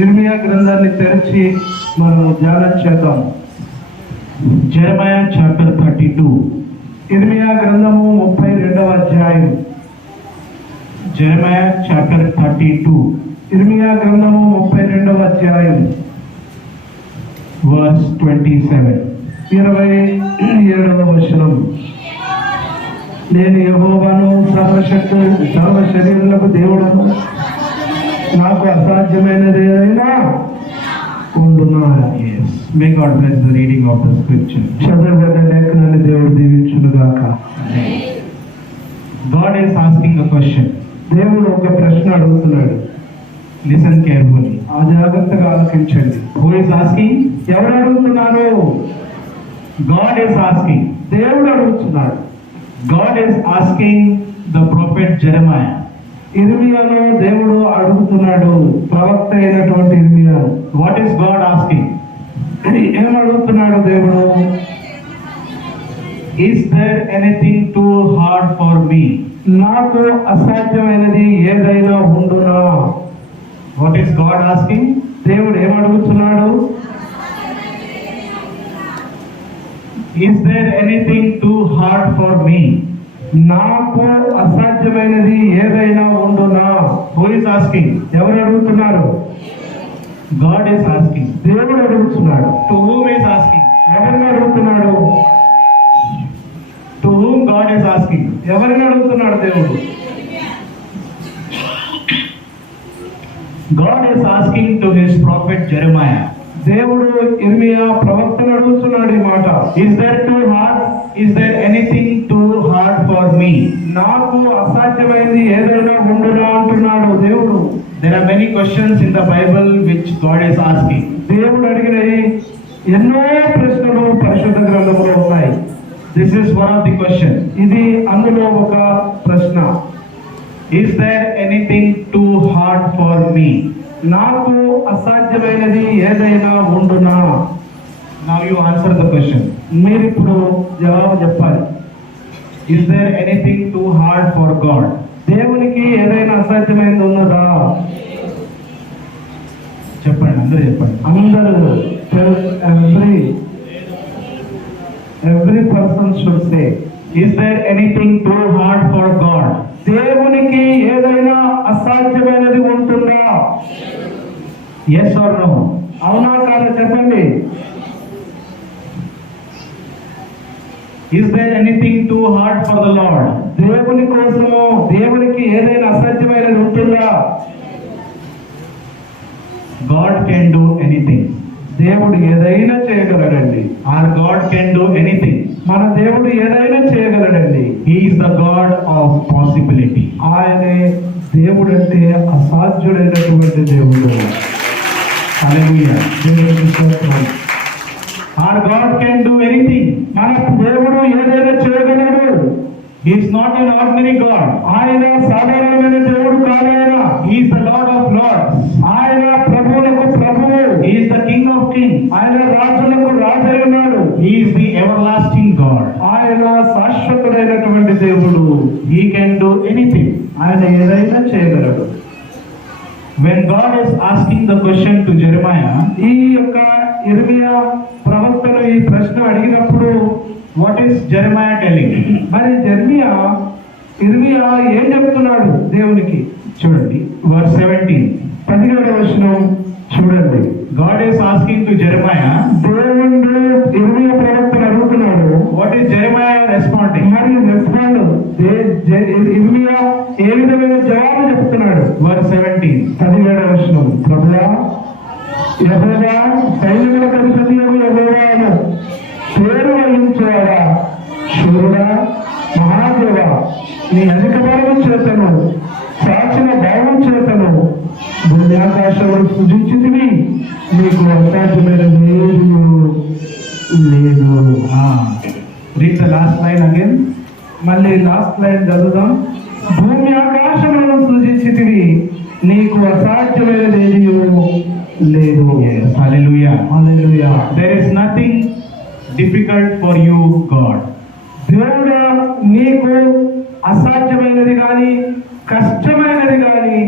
ఇర్మియా గ్రంథాన్ని తెరిచి మనం ధ్యానం చేద్దాం. Jeremiah chapter 32. ఇర్మియా గ్రంథము 32వ అధ్యాయం. Jeremiah chapter 32. ఇర్మియా గ్రంథము 32వ అధ్యాయం verse 27. 27వ వచనం. నేను యెహోవాను, సర్వ శరీరులకు దేవుడను, నాకు అసాధ్యమైనది ఏదైనా ఉండునా. Yes. May God bless the reading of the scripture. చదవబడిన లేఖనాన్ని దేవుడు దీవించును గాక. God is asking a question. దేవుడు ఒక ప్రశ్న అడుగుతున్నాడు. Listen carefully. ఆ జాగ్రత్తగా ఆలకించండి. Who is asking? ఎవరు అడుగుతున్నారు? God is asking. దేవుడు అడుగుతున్నాడు. God is asking the prophet Jeremiah. ఇర్మియాను దేవుడు అడుగుతున్నాడు, ప్రవక్త అయినటువంటి ఇర్మియాను. What is God asking? ఏం అడుగుతున్నాడు దేవుడు? Is there anything too hard for me? నాకు అసాధ్యమైనది ఏదైనా ఉండునా. What is God asking? దేవుడు ఏం అడుగుతున్నాడు? Is there anything too hard for me? నాకు అసాధ్యమైనది ఏదైనా ఉండునా. Who is asking? ఎవరు అడుగుతున్నారు? God is asking. దేవుడు అడుగుతున్నాడు. To whom is asking? ఎవరిని అడుగుతున్నాడు? To whom God is asking? ఎవరిని అడుగుతున్నాడు దేవుడు? God is asking to his prophet Jeremiah. దేవుడు ఇర్మియా ప్రవక్తను అడుగుతున్నాడు ఈ మాట. Is there too hard? Is there anything too hard for me? నాకు అసాధ్యమైనది ఏదైనా ఉండునా అంటున్నాడు దేవుడు. There are many questions in the Bible which God is asking. దేవుడు అడిగిన ఎన్నో ప్రశ్నలు పరిశుద్ధ గ్రంథంలో ఉన్నాయి. This is one of the questions. ఇది అందులో ఒక ప్రశ్న. Is there anything too hard for me? నాకు అసాధ్యమైనది ఏదైనా ఉండునా. Now you answer the question. మీరు ఇప్పుడు జవాబు చెప్పాలి. Is there anything too hard for God? దేవునికి ఏదైనా అసాధ్యమైనది ఉన్నదా? చెప్పండి, అందరూ చెప్పండి. అందరూ every person should say, Is there anything too hard for God? దేవునికి ఏదైనా అసాధ్యమైనది ఉంటుందా? Yes or no? అవునా కాదా చెప్పండి. Is there anything too hard for the Lord? దేవుని కోసము దేవునికి ఏదైనా అసాధ్యమైనది ఉంటుందా? God can do anything. దేవుడు ఏదైనా చేయగలడండి. Our God can do anything. మన దేవుడు ఏదైనా చేయగలడండి. He is the God of possibility. ఆయనే దేవుడు అంటే అసాధ్యుడైనటువంటి దేవుడు. Hallelujah. దేవునికి స్తోత్రం. Our God can do anything. మన దేవుడు ఏదైనా చేయగలడు. He is not an ordinary God. ఆయన సాధారణమైన దేవుడు కాదాయన. He is the Lord of Lords. ఆయన ప్రభువులకు ప్రభువు. He is the King of Kings. ఆయన రాజులకు రాజై ఉన్నాడు. He is the everlasting God. ఆయన శాశ్వతుడైనటువంటి దేవుడు. He can do anything. ఆయన ఏదైనా చేయగలడు. When God is asking the question to Jeremiah, ఈ యొక్క ఇర్మియా ప్రవక్తను ఈ ప్రశ్న అడిగినప్పుడు what is Jeremiah telling? మరి ఇర్మియా ఏం చెప్తున్నాడు దేవునికి? చూడండి, verse 17. 17వ వచనం చూడండి. God is asking to Jeremiah. దేవుడు ఇర్మియా ప్రవక్తను అడుగుతున్నాడు. What is Jeremiah responding? మరి రెస్పాండ్ ఇర్మియా ఏ విధమైన జవాబు చెప్తున్నాడు? Verse 17. 17వ వచనం. ప్రభువా, యెహోవా సైన్యములకు అధిపతియగు యెహోవాను, పేరు వహించేవాడా, శూరుడా, మహాదేవా, నీ అధిక బలము చేతను సాచిన భావం చేతను భూమి ఆకాశములు సృజించితివి, నీకు అసాధ్యమైనది ఏదీ లేదు. Read the last line again. మళ్ళీ లాస్ట్ లైన్ చదువుదాం. భూమి ఆకాశములను సృజించితివి, నీకు అసాధ్యమైనది ఏదీ లేదు. Yes. Hallelujah. Hallelujah. There is nothing difficult for you, God. దేవుడా, నీకు అసాధ్యమైనది కానీ కష్టమైనది కానీ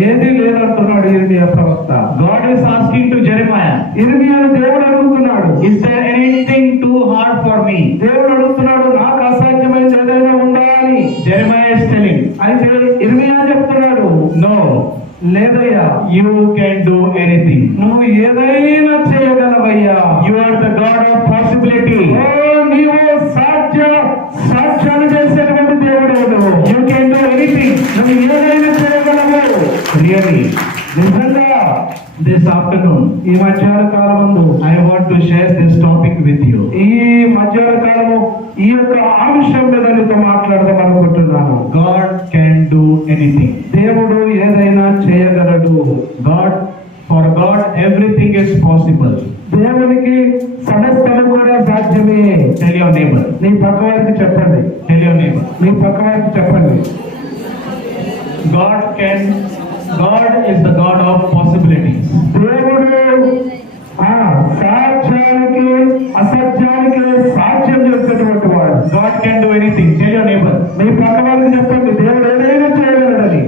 ఏది లేదంటున్నాడు ఇర్మియా ప్రవక్త. God is asking to Jeremiah, ఇర్మియాను దేవుడు అడుగుతున్నాడు, is there anything too hard for me? దేవుడు అడుగుతున్నాడు, నాకు అసాధ్యమైనది ఏదైనా ఉందా అని. Jeremiah is telling, అయితే ఇర్మియా చెప్తున్నాడు, no, లేదయ్యా, you can do anything. నువ్వు ఏదైనా చేయగలవయ్యా. You are the God of possibility. ఓ, నీవు సాక్ష్యాలు చేసేటువంటి దేవుడు. You can do anything. నువ్వు ఏదైనా చేయగలవు. Really, నిజంగా this afternoon, ఈ మధ్యాహ్న కాలమందు I want to share this topic with you. ఈ మధ్యాహ్న కాలము ఈ యొక్క అంశం మీద నీతో మాట్లాడదాం అనుకుంటున్నాను. God can do anything. దేవుడు ఏదైనా చేయగలడు. For God, everything is possible. దేవునికి సమస్తము కూడా సాధ్యమే. Tell your neighbor. నీ పక్క వారికి చెప్పండి. Tell your neighbor. నీ పక్క వారికి చెప్పండి. God is the God of possibilities. దేవుడు సాధ్యానికి అసాధ్యానికి సాధ్యం చేసేటువంటి వాడు. God can do anything. Tell your neighbor. నీ పక్క వారికి చెప్పండి, దేవుడు ఏదైనా చేయగలడని.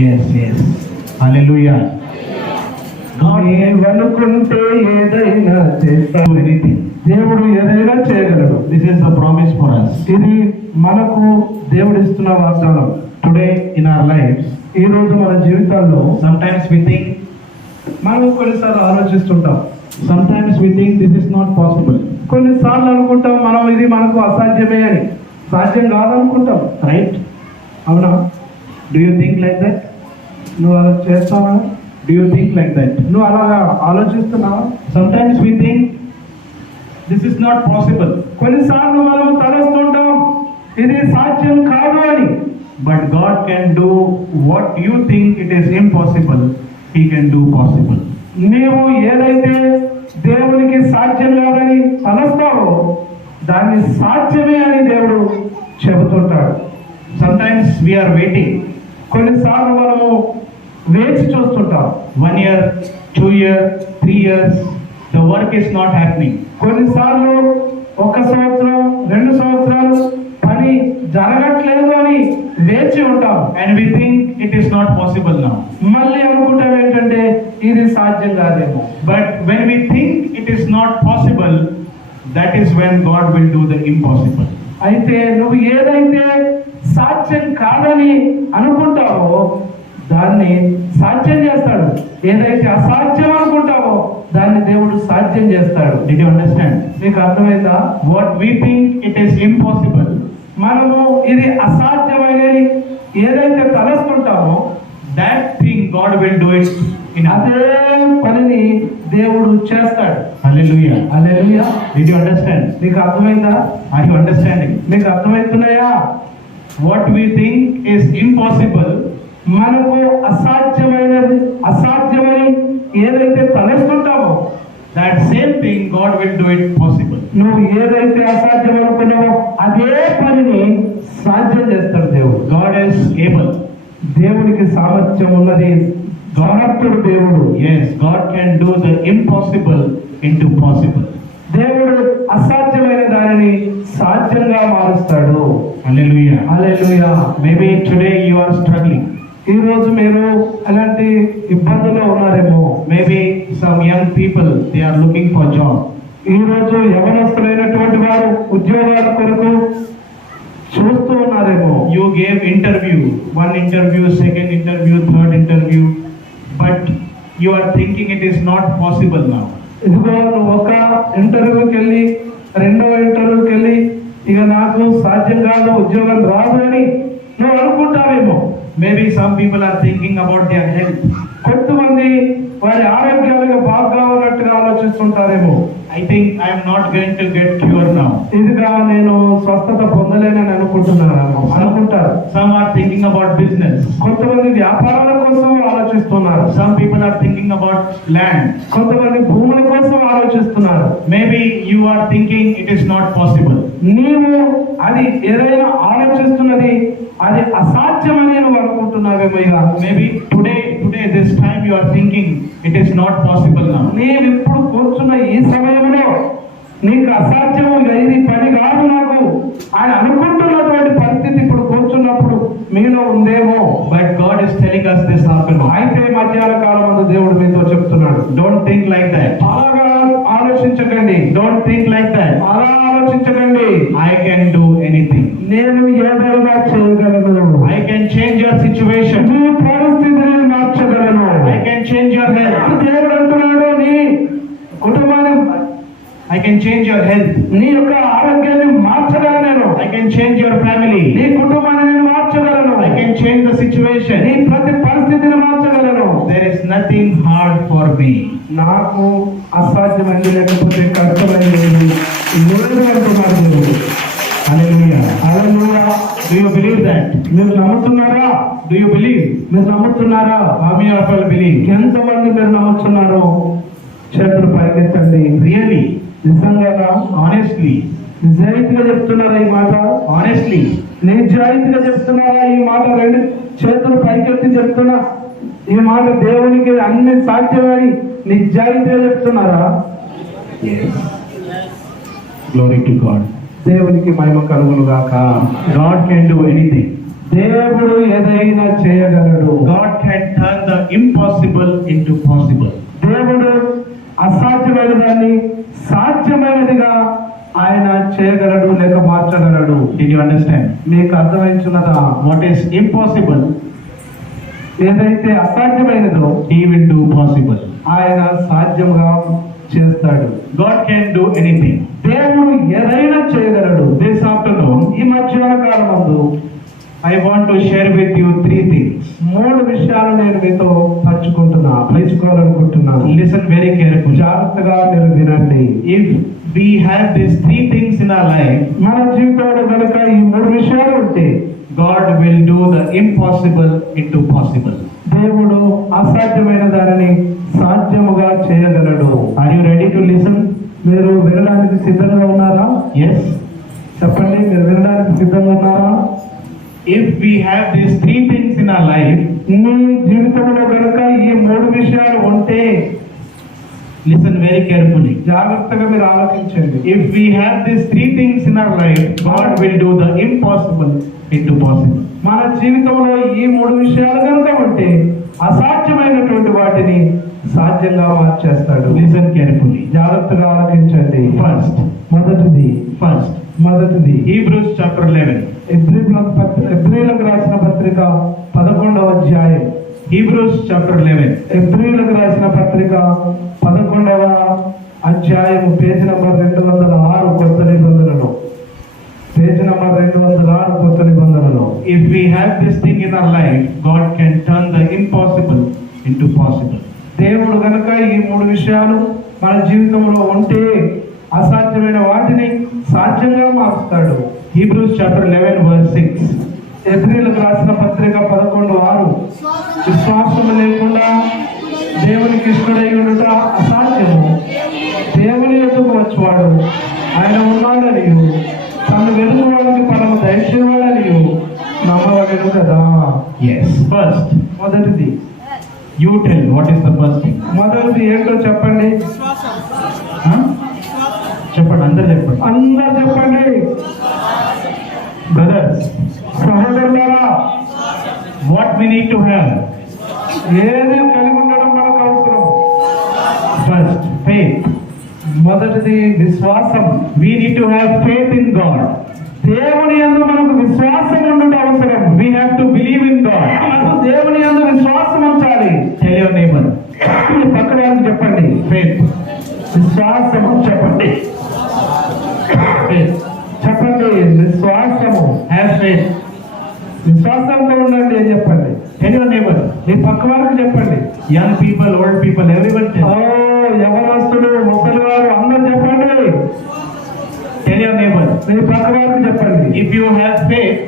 Yes. Hallelujah. నీవనుకుంటే ఏదైనా చేస్తావు. Anything. దేవుడు ఏదైనా చేయగలడు. This is the promise for us. ఇది మనకు దేవుడు ఇస్తున్న వాగ్దానం. Today in our lives, ఈ రోజు మన జీవితాల్లో sometimes we think కొన్నిసార్లు ఆలోచిస్తుంటాం. Sometimes we think this is not possible. కొన్నిసార్లు అనుకుంటాం మనం ఇది మనకు అసాధ్యమే అని. సాధ్యం కాదనుకుంటాం. Right? అవునా? Do you think like that? నువ్వు అలా చేస్తావా? Do you think like that? నువ్వు అలాగా ఆలోచిస్తున్నావా? Sometimes we think this is not possible. కొన్నిసార్లు మనం తలస్తుంటాం ఇది సాధ్యం కాదు అని. But God can do what you think it is impossible. He can do possible. నీవు ఏదైతే దేవునికి సాధ్యం కాదని తలస్తావో దాన్ని సాధ్యమే అని దేవుడు చెబుతుంటాడు. Sometimes we are waiting. కొన్నిసార్లు మనము వేచి చూస్తుంటాం. 1 year, 2 years, 3 years, the work is not happening. కొన్నిసార్లు 1 సంవత్సరం 2 సంవత్సరాలు పని జరగట్లేదు అని వేచి ఉంటాం. And we think it is not possible now. మళ్ళీ అనుకుంటాం ఏంటంటే ఇది సాధ్యం కాదేమో. But when we think it is not possible, that is when God will do the impossible. అయితే నువ్వు ఏదైతే సాధ్యం కాదని అనుకుంటావో దాన్ని సాధ్యం చేస్తాడు. ఏదైతే అసాధ్యం అనుకుంటావో దాన్ని దేవుడు సాధ్యం చేస్తాడు. Did you understand? మీకు అర్థమైందా? What we think it is impossible, మనము ఇది అసాధ్యమైనది ఏదైతే తలస్తుంటామో that thing God will do it in us. అదే పనిని దేవుడు చేస్తాడు. Hallelujah. Hallelujah. Did you understand? మీకు అర్థమైందా? Are you understanding? మీకు అర్థమవుతున్నాయా? What we think is impossible, మనకు అసాధ్యమని ఏదైతే తలస్తుంటామో that same thing God will do it possible. నువ్వు ఏదైతే అసాధ్యం అనుకున్నావో అదే పనిని సాధ్యం చేస్తాడు దేవుడు. God is able. దేవునికి సామర్థ్యం ఉన్నది. సమర్థుడు దేవుడు. Yes, God can do the impossible into possible. దేవుడు అసాధ్యమైన దానిని సాధ్యంగా మారుస్తాడు. Hallelujah. Hallelujah. Maybe today you are struggling. ఈ రోజు మీరు అలాంటి ఇబ్బందుల్లో ఉన్నారేమో. Maybe some young people, they are looking for job. ఈ రోజు యవనస్తులైనటువంటి వారు ఉద్యోగాల కొరకు చూస్తూ ఉన్నారేమో. You gave interview, one interview, second interview, third interview, but you are thinking it is not possible now. ఇదిగో నువ్వు ఒక ఇంటర్వ్యూకి వెళ్ళి 2వ ఇంటర్వ్యూకి వెళ్ళి ఇక నాకు సాధ్యం కాదు, ఉద్యోగం రాదు అని నువ్వు అనుకుంటావేమో. Maybe some people are thinking about their health. కొంతమంది వారి ఆరోగ్యాలుగా బాగా ఉన్నట్టుగా ఆలోచిస్తుంటారేమో. I think I am not going to get cure now. ఇదిగా నేను స్వస్థత పొందలేనని అనుకుంటారు. Some are thinking about business. కొంతమంది వ్యాపారాల కోసం ఆలోచిస్తున్నారు. Some people are thinking about land. కొంతమంది భూముల కోసం ఆలోచిస్తున్నారు. Maybe you are thinking it is not possible. నీవు అది ఏదైనా ఆలోచిస్తున్నది అది అసాధ్యమని నువ్వు అనుకుంటున్నావేమో. ఇక Maybe today this time you are thinking it is not possible now. నీవు ఇప్పుడు కూర్చున్న ఈ సమయంలో నీకు అసాధ్యము, ఇది పని కాదు నాకు అని అనుకుంటున్నటువంటి పరిస్థితి ఇప్పుడు కూర్చున్న చెప్తున్నప్పుడు మీలో ఉందేమో. But God is telling us this afternoon. అయితే మధ్యాహ్న కాలం అందు దేవుడు మీతో చెప్తున్నాడు. Don't think like that. అలాగా ఆలోచించకండి. Don't think like that. అలా ఆలోచించకండి. I can do anything. నేను ఏదైనా చేయగలను. I can change your situation. నీ పరిస్థితిని మార్చగలను. I can change your health. దేవుడు అంటున్నాడు, నీ కుటుంబాన్ని, I can change your health. నీ యొక్క ఆరోగ్యాన్ని మార్చగలను నేను. I can change your family. నీ కుటుంబాన్ని నేను మార్చగలను. I can change the situation. నీ ప్రతి పరిస్థితిని మార్చగలను. There is nothing hard for me. నాకు అసాధ్యమైంది లేకపోతే కష్టమైంది లేదు అంటున్నాడు దేవుడు. Hallelujah. Hallelujah. Do you believe that? మీరు నమ్ముతున్నారా? Do you believe? మీరు నమ్ముతున్నారా? How many of you believe? ఎంతమంది మీరు నమ్ముతున్నారు? చేతులు పైకెత్తండి. Really? నిజంగా Honestly? నిజాయితీగా చెప్తున్నారా ఈ మాట? Honestly? నిజాయితీగా చెప్తున్నారా ఈ మాట? రెండు చేతులు పైకెత్తి చెప్తున్నా ఈ మాట దేవునికి అన్ని సాధ్యమని నిజాయితీగా చెప్తున్నారా? Yes. Glory to God. దేవునికి మహిమ కలుగును గాక. God can do anything. దేవుడు ఏదైనా చేయగలడు. God can turn the impossible into possible. దేవుడు అసాధ్యమైన దాన్ని సాధ్యమైనదిగా ఆయన చేయగలడు లేక మార్చగలడు. Did you understand? మీకు అర్థమైంచున్నదా? What is impossible, ఏదైతే అసాధ్యమైనదో He will do possible. ఆయన సాధ్యంగా చేస్తాడు. God can do anything. దేవుడు ఏదైనా చేయగలడు. This afternoon, ఈ మధ్యాహ్న కాలమందు I want to share with you 3 things. 3 విషయాలు నేను మీతో పంచుకోవాలనుకుంటున్నాను. Listen very carefully. జాగ్రత్తగా మీరు వినండి. If we have these 3 things in our life, మన జీవితంలో కనుక ఈ 3 విషయాలు ఉంటే God will do the impossible into possible. దేవుడు అసాధ్యమైన దానిని సాధ్యముగా చేయగలడు. Are you ready to listen? మీరు వినడానికి సిద్ధంగా ఉన్నారా? Yes. చెప్పండి, మీరు వినడానికి సిద్ధంగా ఉన్నారా? If we have these 3 things in our life, నీ జీవితంలో కనుక ఈ 3 విషయాలు ఉంటే listen very carefully. జాగ్రత్తగా మీరు ఆలోచించండి. If we have these 3 things in our life, God will do the impossible into possible. మన జీవితంలో ఈ 3 విషయాలు కనుక ఉంటే అసాధ్యమైనటువంటి వాటిని సాధ్యంగా మార్చేస్తాడు. Listen carefully. జాగ్రత్తగా ఆలోచించండి. First, మొదటిది Hebrews chapter 11. ఎబ్రీలకు రాసిన పత్రిక 11వ అధ్యాయం. Hebrews chapter 11. ఎబ్రీలకు రాసిన పత్రిక 11వ అధ్యాయం, పేజీ నంబర్ 206 కొత్త నిబంధనలో. పేజీ నంబర్ 206 కొత్త నిబంధనలో. If we have this thing in our life, God can turn the impossible into possible. దేవుడు గనక ఈ 3 విషయాలు మన జీవితంలో ఉంటే అసాధ్యమైన వాటిని సాధ్యంగా మార్చుతాడు. Hebrews chapter 11 verse 6. ఎబ్రీలకు రాసిన పత్రిక 11:6. విశ్వాసము లేకుండా దేవునికి ఇష్టడై ఉండుట అసాధ్యము. దేవుని ఎదుగు వచ్చేవాడు ఆయన ఉన్నాడనియు తను వెలుగువాడికి పరమ దయచేవాడనియు నమ్మవలెను కదా. Yes. First, మొదటిది. you tell what is the first thing. మొదటిది ఏంటో చెప్పండి. చెప్పండి, అందరు చెప్పండి. అందరు చెప్పండి. Brothers, సహోదరులారా, what we need to have? ఏది కలిగి ఉండడం మనకు అవసరం? First, faith. మొదటిది విశ్వాసం. We need to have faith in God. దేవుని యందు మనకు విశ్వాసం ఉండడం అవసరం. We have to believe in God. మనకు దేవుని యందు విశ్వాసం ఉంచాలి. Tell your neighbor. మీ పక్క వారికి చెప్పండి. Faith. విశ్వాసము చెప్పండి. Faith. చెప్పండి, విశ్వాసము. Have faith. విశ్వాసంతో ఉండండి అని చెప్పండి. Tell your neighbor. మీ పక్క వారికి చెప్పండి. Young people, old people, everyone ఓ tell. యవనస్తులు, ముసలివారు అందరూ చెప్పండి. Tell your neighbor. మీ పక్క వారికి చెప్పండి. If you have faith,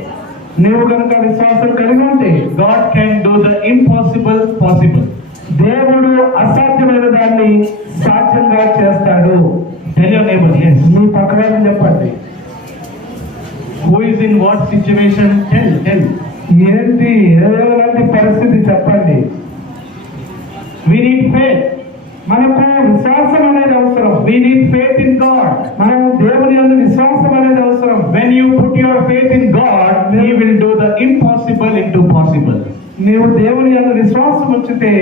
నీవు కనుక విశ్వాసం కలిగి ఉంటే God can do the impossible possible. దేవుడు అసాధ్యమైన దాన్ని సాధ్యంగా చేస్తాడు. Tell your neighbor. Yes. మీ పక్క వారికి చెప్పండి. Who is in what situation? Tell. ఏంటి, ఎలాంటి పరిస్థితి చెప్పండి. We need faith. మనకు విశ్వాసం అనేది అవసరం. We need faith in God. మనము దేవుని యందు విశ్వాసం అనేది అవసరం. When you put your faith in God, He will do the impossible into possible. నీవు దేవుని యందు విశ్వాసం ఉంచితే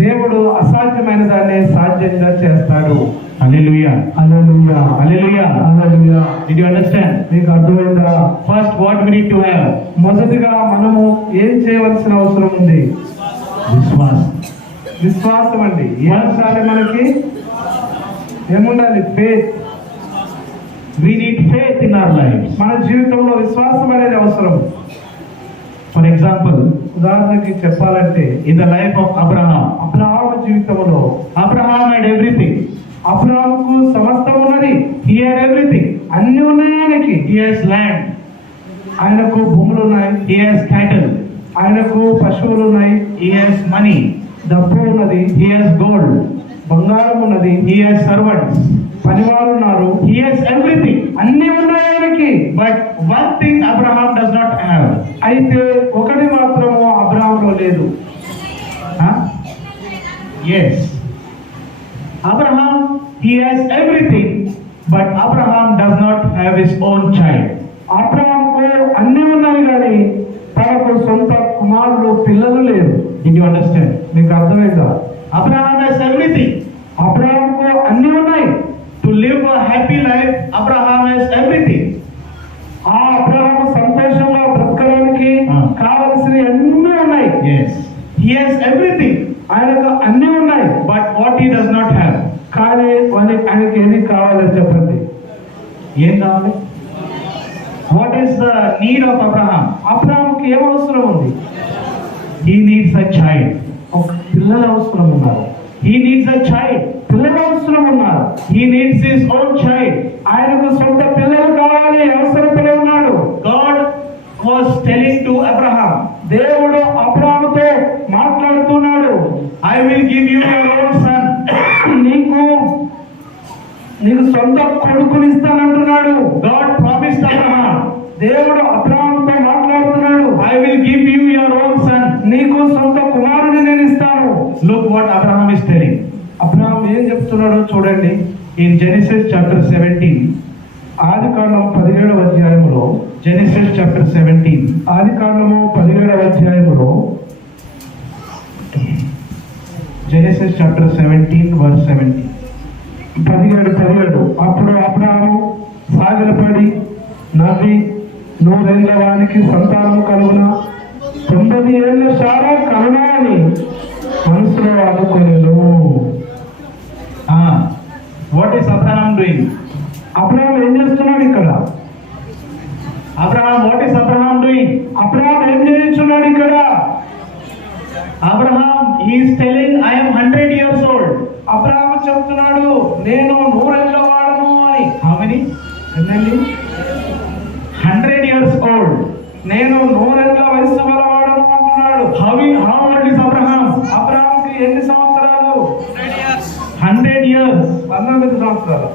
దేవుడు అసాధ్యమైన దాన్ని సాధ్యంగా చేస్తాడు. Hallelujah. Hallelujah, Hallelujah. Hallelujah. Did you understand? మీకు అర్థమైందా? First, what we need to have? మొదటిగా మనము ఏం చేయవలసిన అవసరం ఉంది? Vishwas. విశ్వాసం అండి. ఏం ఉండాలి మనకి? ఏముండాలి? Faith. We need faith in our lives. మన జీవితంలో విశ్వాసం అనేది అవసరం. For example, ఉదాహరణకి చెప్పాలంటే in the life of Abraham, Abraham జీవితంలో Abraham had everything. అబ్రహాముకు సమస్తం ఉన్నది. He had everything. అన్ని ఉన్నాయి ఆయనకి. He has land. ఆయనకు భూములు ఉన్నాయి. He has cattle. ఆయనకు పశువులు ఉన్నాయి. He has money. డబ్బు ఉన్నది. He has gold. బంగారం ఉన్నది. He has servants. పనివారు ఉన్నారు. He has everything. అన్ని ఉన్నాయి ఆయనకి. But one thing Abraham does not have. అయితే ఒకటి మాత్రము అబ్రహాములో లేదు. Huh? Yes. Abraham, he has everything, but Abraham does not have his own child. అబ్రహాముకు అన్ని ఉన్నాయి కానీ తనకు సొంత కుమారులు పిల్లలు లేరు. Did you understand? మీకు అర్థమైందా? Abraham has everything. అబ్రహాముకు అన్ని ఉన్నాయి. To live a happy life, Abraham has everything. ఆ అబ్రహాము సంతోషంగా బ్రతకడానికి కావలసిన అన్ని ఉన్నాయి. Yes. He has everything. ఆయనకు అన్ని ఉన్నాయి. But what he does not have? కానీ ఆయనకి ఏది కావాలని చెప్పండి. ఏం కావాలి? What is the need of Abraham? అబ్రహాముకి ఏం అవసరం ఉంది? He needs a child. ఒక పిల్లలు అవసరం ఉన్నారు. He needs a child. పిల్లలు అవసరం ఉన్నారు. He needs his own child. ఆయనకు సొంత పిల్లలు కావాలి, అవసరతలో ఉన్నాడు. God was telling to Abraham, దేవుడు అబ్రహాముతో మాట్లాడుతున్నాడు. I will give you your own son. నీకు సొంత కొడుకునిస్తానంటున్నాడు. God promised Abraham, దేవుడు అబ్రహాముతో మాట్లాడుతున్నాడు. I will give you your own son. నీకు సొంత కుమారుని నేను ఇస్తాను. Look what Abraham is telling. Abraham ఏం చెప్తున్నాడో చూడండి. In Genesis chapter 17, ఆదికాండం 17వ అధ్యాయములో, Genesis chapter 17, ఆదికాండము 17వ అధ్యాయములో, Genesis chapter 17 verse 17. 17 అప్పుడు అబ్రహాము సాగిలపడి నవ్వి 100 ఏళ్ల వానికి సంతానము కలుగున 90 ఏళ్ల శారా కరుణ అని మనసులో అనుకొనెను. What is Abraham doing? Abraham ఏం చేస్తున్నాడు ఇక్కడ? Abraham, what is Abraham doing? Abraham ఏం చేస్తున్నాడు ఇక్కడ? Abraham, he is telling, I am 100 years old. Abraham చెప్తున్నాడు నేను 100 ఏళ్ల వాడను అని. How many? ఎన్నండి? 100 years old. నేను 100 ఏళ్ల వయసు గలవాడను అంటున్నాడు. How old is Abraham? అబ్రహాంకి ఎన్ని సంవత్సరాలు? 100 years. 19 సంవత్సరాలు.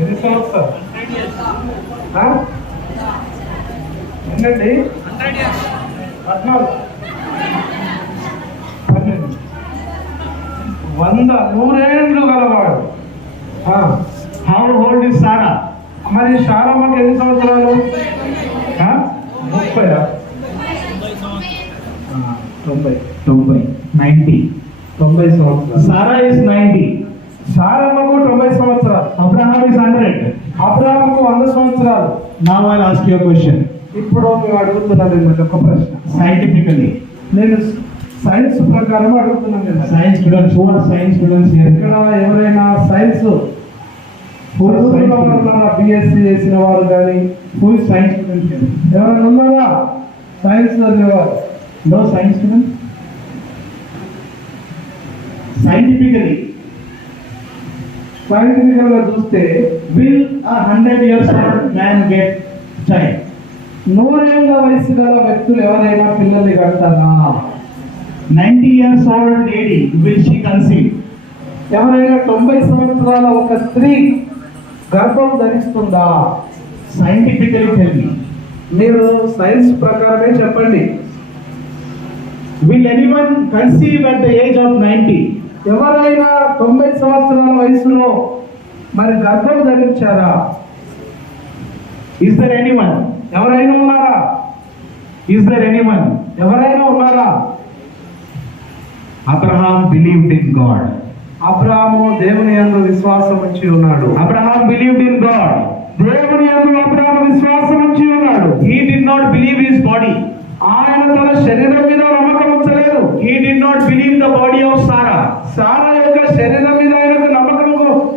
ఎన్ని సంవత్సరాలు? ఎన్నండి? 14. 100 ఏళ్ళు గలవాడు. How old is Sarah? మరి శారమ్మకి ఎన్ని సంవత్సరాలు? 30. 90. 90 సంవత్సరాలు. Sarah is 90. శారమ్మకు 90 సంవత్సరాలు. Abraham is 100. అబ్రహాముకు 100 సంవత్సరాలు. Now I'll ask you a question. ఇప్పుడు మేము అడుగుతున్నాను మిమ్మల్ని ఒక ప్రశ్న. Scientifically. నేను సైన్స్ ప్రకారం అడుగుతున్నాను మిమ్మల్ని. Science students, who are science students here? ఇక్కడ ఎవరైనా సైన్స్ బిఎస్సి చేసిన వారు కానీ Who is science students here? ఎవరైనా ఉన్నారా సైన్స్ చదివేవారు? No science students? Scientifically, సైంటిఫికల్ గా చూస్తే will a 100 years old man get child? 100 ఏళ్ల వయసు గల వ్యక్తులు ఎవరైనా పిల్లల్ని కంటారా? 90 years old lady, will she conceive? ఎవరైనా 90 సంవత్సరాల ఒక స్త్రీ గర్భం ధరిస్తుందా? Scientifically tell me. మీరు సైన్స్ ప్రకారమే చెప్పండి. Will anyone conceive at the age of 90? ఎవరైనా 90 సంవత్సరాల వయసులో మరి గర్భం ధరించారా? Is there anyone? ఎవరైనా ఉన్నారా? Is there anyone? ఎవరైనా ఉన్నారా? Abraham believed in God. అబ్రాహాము దేవుని యందు విశ్వాసం ఉంచి ఉన్నాడు. Abraham believed in God. దేవుని యందు అబ్రాహాము విశ్వాసం ఉంచి ఉన్నాడు. He did not believe his body. ఆయన తన శరీరం మీద నమ్మకం ఉంచలేదు. He did not believe the body of Sarah. సారా యొక్క శరీరం మీద ఆయనకు నమ్మకం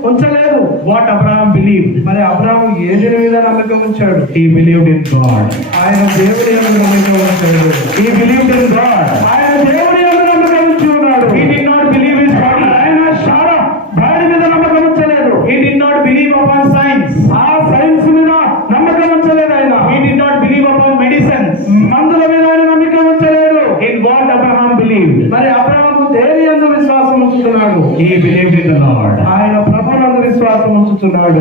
ఉంచలేదు. What Abraham believed? మరి అబ్రాహాము ఏది మీద నమ్మకం ఉంచాడు? He believed in God. ఆయన దేవుని యందు నమ్మకం ఉంచాడు. He believed in God. ఆయన దేవుని యందు నమ్మకం ఉంచి ఉన్నాడు. He did not believe his body. ఆయన సారా భార్య మీద నమ్మకం ఉంచలేదు. He did not believe upon science. ఆ సైన్స్ మీద నమ్మకం ఉంచలేదు. ఆయన He did not believe upon medicines. మందుల మీద ఆయన నమ్మకం ఉంచలేదు. In what Abraham believed? మరి అబ్రాహాము దేని యందు విశ్వాసం ఉంచుతున్నాడు? He believed in the Lord. ఆయన ప్రభువునందు విశ్వాసం ఉంచుతున్నాడు.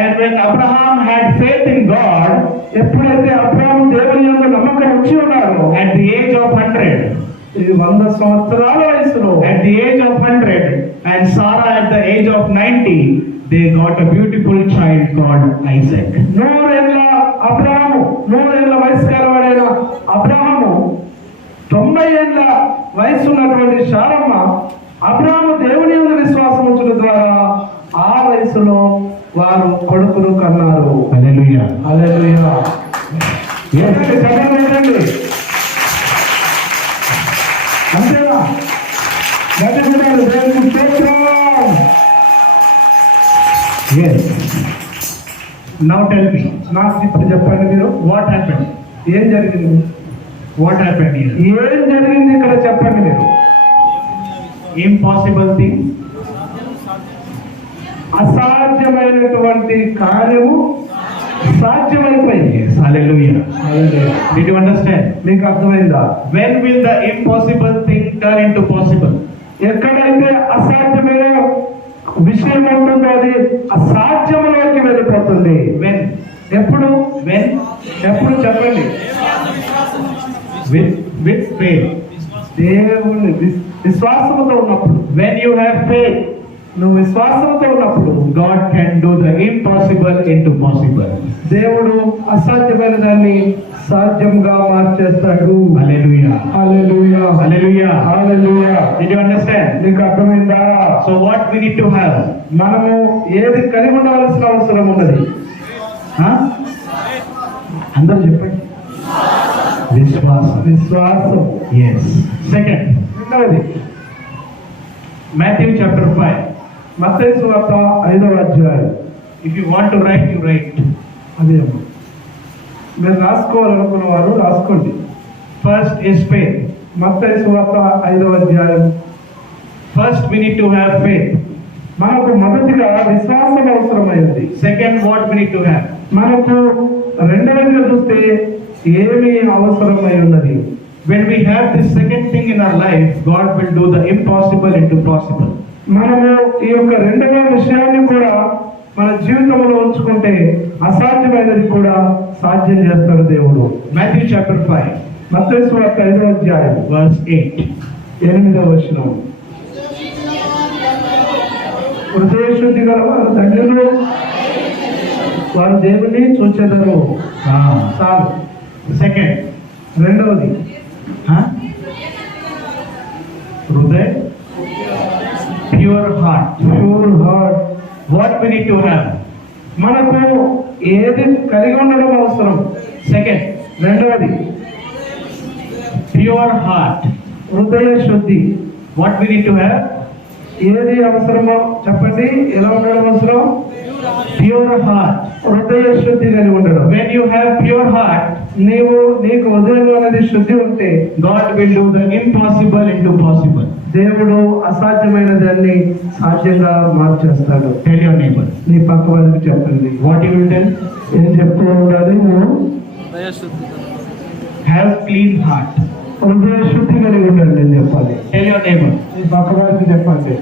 And when Abraham had faith in God, ఎప్పుడైతే అబ్రాహాము దేవుని యందు నమ్మకం ఉంచి ఉన్నాడో, at the age of 100, ఇది 100 సంవత్సరాల వయసులో, at the age of 100, and Sarah at the age of 90, they got a beautiful child called Isaac. 100 ఏళ్ల అబ్రాహాము, 100 ఏళ్ల వయసు గలవాడైన అబ్రాహాము, 90 ఏళ్ల వయసు ఉన్నటువంటి శారమ్మ అబ్రాహాము దేవుని యందు విశ్వాసం ఉంచడం ద్వారా ఆ వయసులో వారు కొడుకును కన్నారు. Hallelujah. హల్లెలూయా. ఏంటంటే చదవండి, ఏంటండి అంతేనా? గట్టిగా దేవునికి స్తోత్రం. Yes. Now tell me, నాకు ఇప్పుడు చెప్పండి, మీరు what happened? ఏం జరిగింది? What happened here? ఏం జరిగింది ఇక్కడ చెప్పండి మీరు. Impossible thing. అసాధ్యమైనటువంటి కార్యము సాధ్యమైపోయింది. Yes. Hallelujah. Did you understand? మీకు అర్థమైందా? When will the impossible thing turn into possible? ఎక్కడైతే అసాధ్యమైన విషయం ఉంటుందో అది అసాధ్యములోకి వెళ్ళిపోతుంది. When? ఎప్పుడు? When? ఎప్పుడు చెప్పండి. With faith. దేవుని విశ్వాసంతో ఉన్నప్పుడు. When you have faith, నువ్వు విశ్వాసంతో ఉన్నప్పుడు God can do the impossible into possible. దేవుడు అసాధ్యమైన దాన్ని సాధ్యంగా మార్చేస్తాడు. Hallelujah. Hallelujah. Hallelujah. Hallelujah. Did you understand? నీకు అర్థమైందా? So what we need to have? మనము ఏది కలిగి ఉండవలసిన అవసరం ఉన్నది? Huh? అందరూ చెప్పండి. విశ్వాసం. విశ్వాసం. Yes. Second, రెండవది Matthew chapter 5. మత్తయి సువార్త 5వ అధ్యాయం. If you want to write, you write. అదే మీరు రాసుకోవాలనుకున్న వారు రాసుకోండి. First is faith. మత్తయి సువార్త 5వ అధ్యాయం. First we need to have faith. మనకు మొదటిగా విశ్వాసం అవసరమైంది. Second, what we need to have? మనకు రెండవదిగా చూస్తే ఏమి అవసరమై ఉన్నది? When we have this second thing in our life, God will do the impossible into possible. మనము ఈ యొక్క రెండవ విషయాన్ని కూడా మన జీవితంలో ఉంచుకుంటే అసాధ్యమైనది కూడా సాధ్యం చేస్తాడు దేవుడు. Matthew chapter 5, మత్తయి సువార్త 5వ అధ్యాయం verse 8. 8వ వచనం. హృదయ శుద్ధి గల వారు ధన్యులు, వారు దేవుని చూచెదరు. చాలు. Second, రెండవది హృదయ, pure heart. Pure heart. What we need to have? మనకు ఏది కలిగి ఉండడం అవసరం? Second, రెండవది pure heart. హృదయ శుద్ధి. What we need to have? ఏది అవసరమో చెప్పండి. ఎలా ఉండడం అవసరం? Pure heart. హృదయ శుద్ధి కలిగి ఉండడం. When you have pure heart, నీకు హృదయంలో అనేది శుద్ధి ఉంటే God will do the impossible into possible. దేవుడు అసాధ్యమైన దాన్ని సాధ్యంగా మార్చేస్తాడు. Tell your neighbor. నీ పక్క వాళ్ళకి చెప్పండి. What you will tell? ఏం చెప్తూ ఉండాలి? నువ్వు Have clean heart. హృదయ శుద్ధి కలిగి ఉండాలి నేను చెప్పాలి. Tell your neighbor. నీ పక్క వారికి చెప్పండి.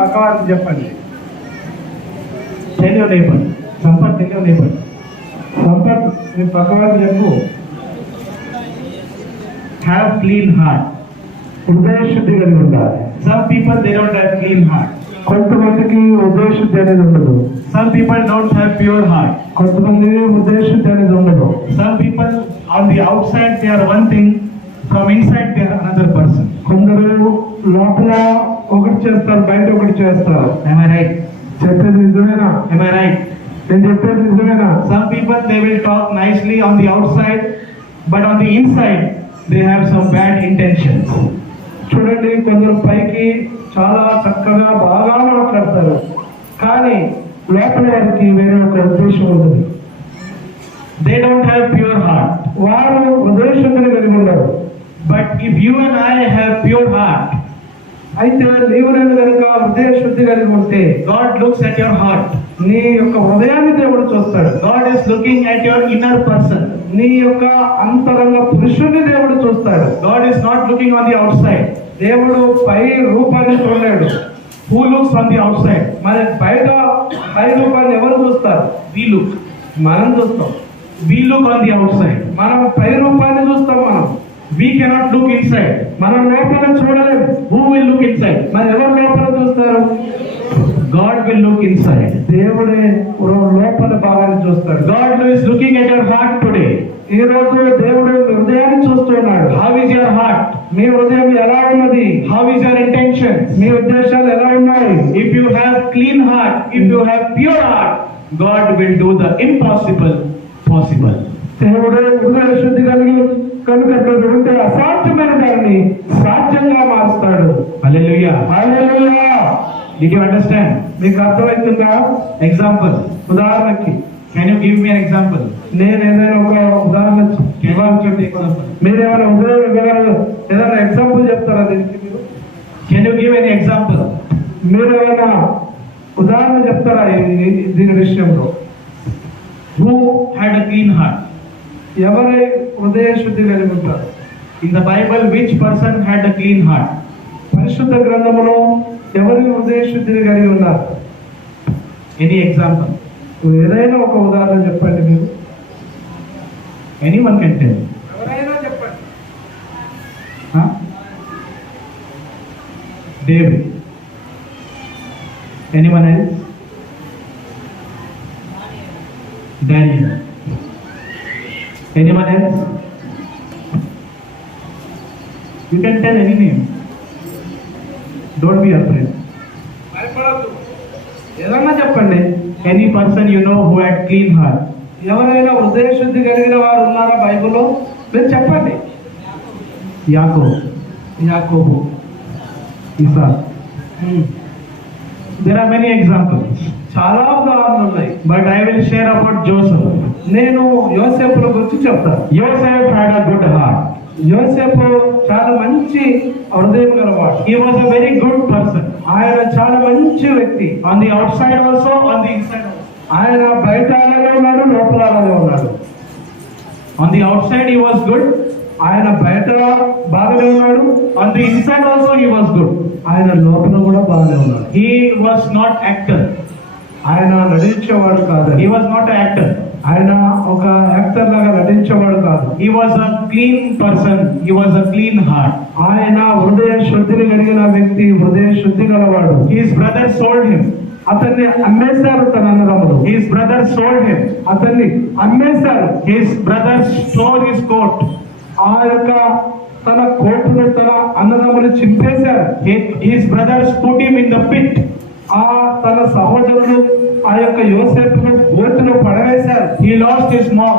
పక్క వారికి చెప్పండి. Tell your neighbor. Sampath, tell your neighbor. Sampath నీ పక్క వారికి చెప్పు. have clean heart. హృదయ శుద్ధి కలిగి ఉండాలి. Some people they don't have clean heart. కొంతమందికి హృదయ శుద్ధి అనేది ఉండదు. Some people don't have pure heart. కొంతమందికి హృదయ శుద్ధి అనేది ఉండదు. Some people on the outside they are one thing, from inside they are another person. కొందరు లోపల ఒకటి చేస్తారు, బయట ఒకటి చేస్తారు. Am I right? చెప్పేది నిజమేనా? Am I right? నేను చెప్పేది నిజమేనా? Some people they will talk nicely on the outside, but on the inside they have some bad intentions. చూడండి, కొందరు పైకి చాలా చక్కగా బాగా మాట్లాడతారు, కానీ లోపల వారికి వేరే ఒక ఉద్దేశం ఉంటుంది. They don't have pure heart. వారు హృదయ శుద్ధిని కలిగి ఉండరు. But if you and I have pure heart, అయితే నీవు నేను కనుక హృదయ శుద్ధి కలిగి ఉంటే God looks at your heart. నీ యొక్క హృదయాన్ని దేవుడు చూస్తాడు. God is looking at your inner person. నీ యొక్క అంతరంగ పురుషుణ్ణి దేవుడు చూస్తాడు. God is not looking on the outside. దేవుడు పై రూపాన్ని చూడలేడు. Who looks on the outside? మరి బయట పై రూపాన్ని ఎవరు చూస్తారు? We look. మనం చూస్తాం. We look on the outside. మనం పై రూపాన్ని చూస్తాం. We cannot look inside. మనం లోపల చూడలేము. Who will look inside? మరి ఎవరు లోపల చూస్తారు? God will look inside. దేవుడే లోపల భాగాన్ని చూస్తాడు. God is looking at your heart today. ఈ రోజు దేవుడు మీ హృదయాన్ని చూస్తున్నాడు. How is your heart? మీ హృదయం ఎలా ఉన్నది? How is your intention? మీ ఉద్దేశాలు ఎలా ఉన్నాయి? If you have clean heart, if you have pure heart, God will do the impossible possible. దేవుడు హృదయ శుద్ధి కలిగి కనుక ఉంటే అసాధ్యమైన దాన్ని సాధ్యంగా మారుస్తాడు. Hallelujah. Hallelujah. Did you understand? మీకు అర్థమవుతుందా? Example. ఉదాహరణకి Can you give me an example? నేను ఏదైనా ఒక ఉదాహరణ Give example. మీరు ఏమైనా ఏదైనా ఎగ్జాంపుల్ చెప్తారా దీనికి? మీరు Can you give any example? మీరు ఏమైనా ఉదాహరణ చెప్తారా దీని విషయంలో? Who had a clean heart? ఎవరి హృదయ శుద్ధి కలిగి ఉంటారు? In the Bible, which person had a clean heart? పరిశుద్ధ గ్రంథములో ఎవరి హృదయ శుద్ధిని కలిగి ఉన్నారు? Any example? ఏదైనా ఒక ఉదాహరణ చెప్పండి. మీరు Anyone can tell. ఎవరైనా చెప్పండి. Huh? David. Anyone else? Daniel. Anyone else? You can tell any name. Don't be afraid. భయపడద్దు, ఏదన్నా చెప్పండి. Any person you know who had clean heart. ఎవరైనా హృదయ శుద్ధి కలిగిన వారు ఉన్నారా బైబిల్లో? మీరు చెప్పండి. యాకోబు, Isaac. There are many examples. చాలా ఉదాహరణలు ఉన్నాయి. But I will share about Joseph. నేను యోసేపుల గురించి చెప్తాను. Joseph had a good heart. యోసేపు చాలా మంచి హృదయం గలవాడు. He was a very good person. ఆయన చాలా మంచి వ్యక్తి. On the outside also, on the inside also. ఆయన బయట అలాగే ఉన్నాడు, లోపల అలాగే ఉన్నాడు. On the outside he was good. ఆయన బయట బాగానే ఉన్నాడు. On the inside also he was good. ఆయన లోపల కూడా బాగానే ఉన్నాడు. He was not actor. ఆయన నటించేవాడు కాదు. He was not an actor. ఆయన ఒక యాక్టర్ లాగా నటించేవాడు కాదు. He was a clean person. He was a clean heart. ఆయన హృదయ శుద్ధిని కలిగిన వ్యక్తి, హృదయ శుద్ధి గలవాడు. His brother sold him. అతన్ని అమ్మేశారు తన అన్నదమ్ములు. His brother sold him. అతన్ని అమ్మేశారు. His brother stole his coat. ఆ యొక్క తన కోటును తన అన్నదమ్ములు చింపేశారు. His brothers put him in the pit. ఆ తన సహోదరులు ఆ యొక్క యోసేపును గోతిలో పడవేశారు. He lost his mom.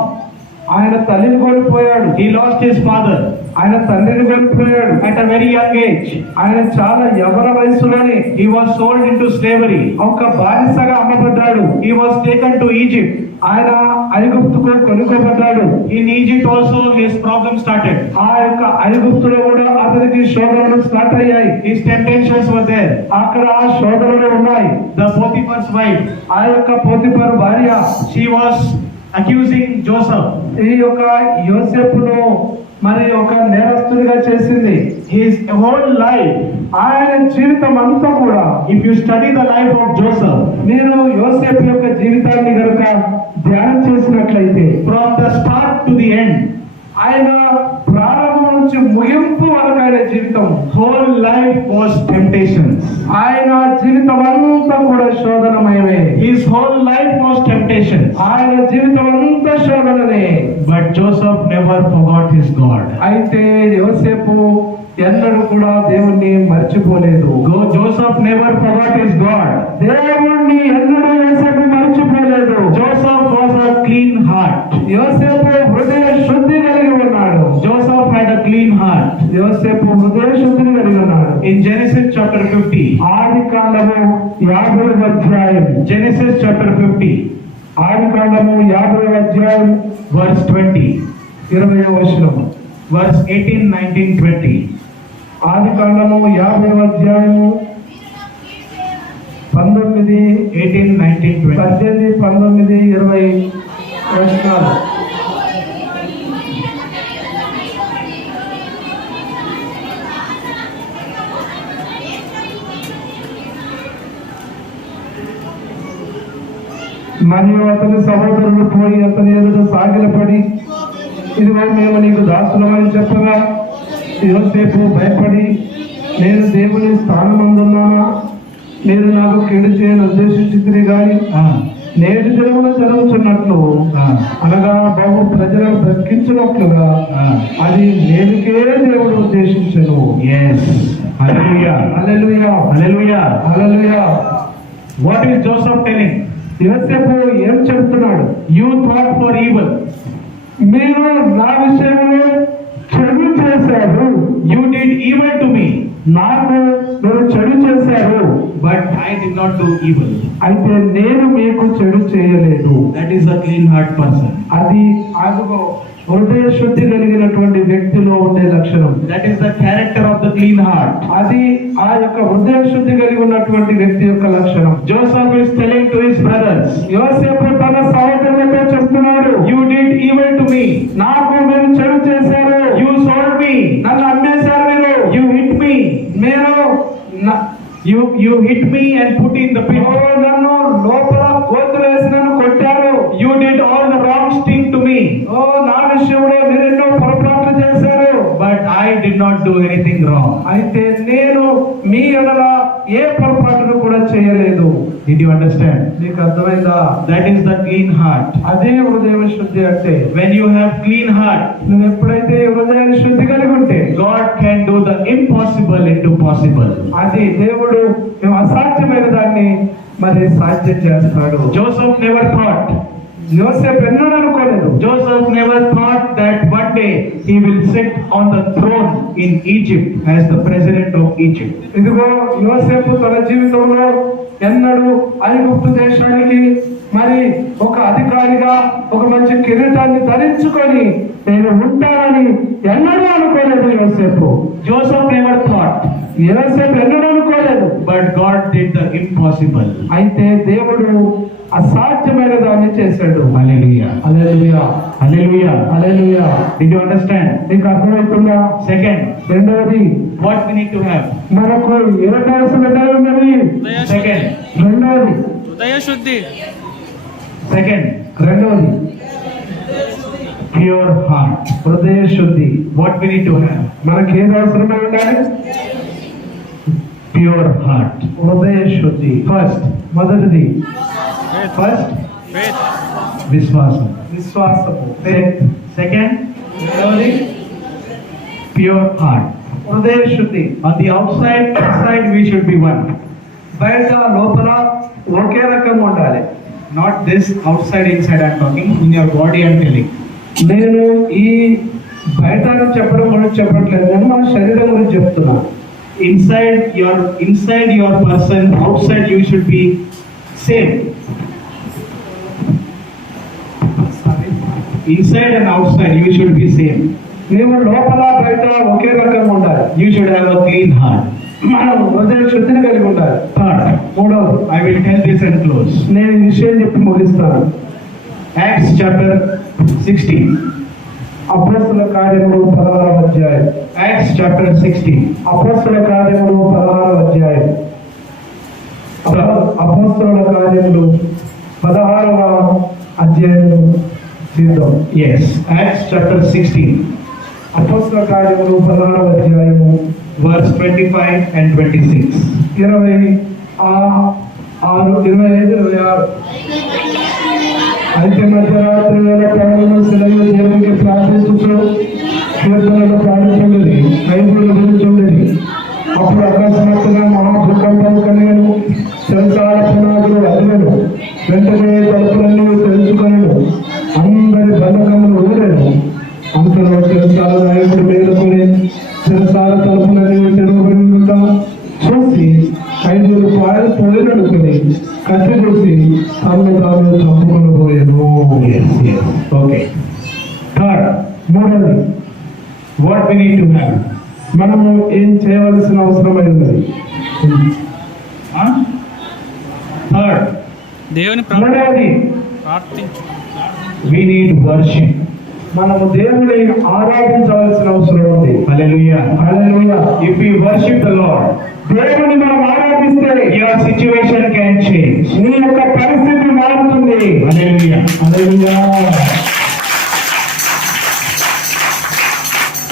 ఆయన తల్లిని కోల్పోయాడు. He lost his father. ఆయన తండ్రిని కోల్పోయాడు. At a very young age. ఆయన చాలా యవన వయసులోనే He was sold into slavery. ఒక బానిసగా అమ్మబడ్డాడు. He was taken to Egypt. ఆయన ఐగుప్తుకు కొనుక్కోబడ్డాడు. In Egypt also his problem started. ఆ యొక్క ఐగుప్తులో కూడా అతనికి శోధనలు స్టార్ట్ అయ్యాయి. His temptations were there. అక్కడ ఆ శోధనలు ఉన్నాయి. The Potiphar's wife, ఆ యొక్క పోతిఫరు భార్య, she was accusing Joseph. ఈ యొక్క యోసేపును మరి ఒక నేరస్తుడిగా చేసింది. His whole life, ఆయన జీవితం అంతా కూడా, if you study the life of Joseph, మీరు యోసేపు యొక్క జీవితాన్ని కనుక ధ్యానం చేసినట్లయితే from the start to the end, ఆయన ప్రారంభం నుంచి ముగింపు వరకు ఆయన జీవితం, whole life was temptations. ఆయన జీవితం అంతా కూడా శోధనమయమే. His whole life was temptations. ఆయన జీవితం అంతా శోధననే. But Joseph never forgot his God. అయితే యోసేపు ఎన్నడూ కూడా దేవుణ్ణి మర్చిపోలేదు. Joseph never forgot his God. దేవుణ్ణి ఎన్నడూ యోసేపు మర్చిపోలేదు. Joseph was a clean heart. యోసేపు హృదయ శుద్ధి కలిగి ఉన్నాడు. Joseph had a clean heart. యోసేపు హృదయ శుద్ధిని కలిగి ఉన్నాడు. In Genesis chapter 50. ఆదికాండము 50వ అధ్యాయం. Genesis chapter 50. ఆదికాండము 50వ అధ్యాయం verse 20. 20వ వచనం. Verse 18, 19, 20. ఆదికాండము 50వ అధ్యాయము 19, 18, 19, 20. 18, 19, 20 వచనాలు. మరియు అతని సహోదరులు పోయి అతని ఎదుట సాగిలపడి, ఇదిగో మేము నీకు దాసులమని చెప్పగా యోసేపు భయపడి, నేను దేవుని స్థానమందున్నానా, మీరు నాకు కీడు చేయని ఉద్దేశించితిరి గాని నేటి దినమున జరుగుతున్నట్లు అనగా బహు ప్రజలను బ్రతికించినట్లుగా అది నేటికే దేవుడు ఉద్దేశించెను. Yes. Hallelujah. Hallelujah. Hallelujah. Hallelujah. What is Joseph telling? యోసేపు ఏం చెప్తున్నాడు? You thought for evil. మీరు నా విషయంలో చెడు చేశారు. You did evil to me. నాకు మీరు చెడు చేశారు. But I did not do evil. అయితే నేను మీకు చెడు చేయలేదు. That is a clean heart person. అది అదుగో హృదయ శుద్ధి కలిగినటువంటి వ్యక్తిలో ఉండే లక్షణం. That is the character of the clean heart. అది ఆ యొక్క హృదయ శుద్ధి కలిగి ఉన్నటువంటి వ్యక్తి యొక్క లక్షణం. Joseph is telling to his brothers, యోసేపు తన సహోదరులతో చెప్తున్నాడు, you did evil to me. నాకు మీరు చెడు చేశారు. You sold me. నన్ను అమ్మేశారు. మీరు You hit me. మీరు You hit me and put in the pit. నన్ను లోపల గోతులు వేసి నన్ను కొట్టారు. You did all the wrong thing to me. నా విషయంలో మీరు ఎన్నో పొరపాట్లు చేశారు. But I did not do anything wrong. అయితే నేను మీ ఎడల ఏ పొరపాటును కూడా చేయలేదు. Did you understand? మీకు అర్థమైందా? That is the clean heart. అదే హృదయ శుద్ధి అంటే. When you have clean heart, నువ్వు ఎప్పుడైతే హృదయాన్ని శుద్ధి కలిగి ఉంటే God can do the impossible into possible. అది దేవుడు మేము అసాధ్యమైన దాన్ని మరి సాధ్యం చేస్తాడు. Joseph never thought. యోసేపు ఎన్నడూ అనుకోలేదు. Joseph never thought that one day he will sit on the throne in Egypt as the president of Egypt. ఇదిగో యోసేపు తన జీవితంలో ఎన్నడూ ఐగుప్తు దేశానికి మరి ఒక అధికారిగా ఒక మంచి కిరీటాన్ని ధరించుకొని నేను ఉంటానని ఎన్నడూ అనుకోలేదు యోసేపు. Joseph never thought. యోసేపు ఎన్నడూ అనుకోలేదు. But God did the impossible. అయితే దేవుడు అసాధ్యమైన దాన్ని చేశాడు. Hallelujah. Hallelujah. Hallelujah. Hallelujah. Did you understand? నీకు అర్థమవుతుందా? Second, రెండవది what we need to have? మనకు ఏడాల్సిన ఉన్నది. Second, రెండవది హృదయ శుద్ధి. second, రెండవది pure heart. హృదయ శుద్ధి. What we need to have? మనకి ఏది అవసరమై ఉండాలి? Pure heart. హృదయ శుద్ధి. First, మొదటిది first, ఫెయిత్. viswasam. విశ్వాసము. Second, రెండవది pure heart. హృదయ శుద్ధి. On the outside, inside we should be one. బయట లోపల ఒకే రకంగా ఉండాలి. Not this outside, inside I'm talking. In your body I'm telling. నేను ఈ బయట చెప్పడం గురించి చెప్పట్లేదు, నేను మన శరీరం గురించి చెప్తున్నా. Inside your person, outside you should be same. Inside and outside you should be same. నీవు లోపల బయట ఒకే రకంగా ఉండాలి. You should have a clean heart. మనం హృదయ శుద్ధిని కలిగి ఉండాలి. Third, మూడవది, I will tell this and close. నేను ఈ విషయం చెప్పి ముగిస్తాను. Acts chapter 16. అపోస్తల కార్యములు 16వ అధ్యాయం. Acts chapter 16. అపోస్తల కార్యములు 16వ అధ్యాయం. అపోస్తల కార్యములు 16వ అధ్యాయంలో తీద్దాం. Yes, Acts chapter 16, అపోస్తల కార్యములు 16వ అధ్యాయము verse 25 and 26. 26, 25, 26. అయితే మధ్యరాత్రి వేళ పౌలు శిలయు దేవునికి ప్రార్థించుతూ కీర్తనలు పాడుచుండేది, ఐదుగురు విడుచుండేది. అప్పుడు అకస్మాత్తుగా మహాభూకంపం కలిగను, చెరసాల పునాదులు అదిగను, వెంటనే తలుపులన్నీ తెలుసుకొనను, అందరి బంధకములు ఊరెను. అంతలో చెరసాల నాయకుడు మేలుకొని చెరసాల తలుపులన్నీ తెరవబడి ఉండటం చూసి ఐదుగురు పోయినడుకుని కత్తి చూసి తమను తాము చంపుకొని పోయాను. Yes, yes. Okay. Third, మూడవది, what we need to have? మనము ఏం చేయవలసిన అవసరమై ఉన్నది. Huh? Third, దేవుని మూడవది, ప్రార్థించు. we need worship. మనము దేవుని ఆరాధించవలసిన అవసరం ఉంది. Hallelujah. Hallelujah. If we worship the Lord, దేవుని మనం ఆరాధిస్తే your situation can change. నీ యొక్క పరిస్థితి మారుతుంది. Hallelujah. Hallelujah.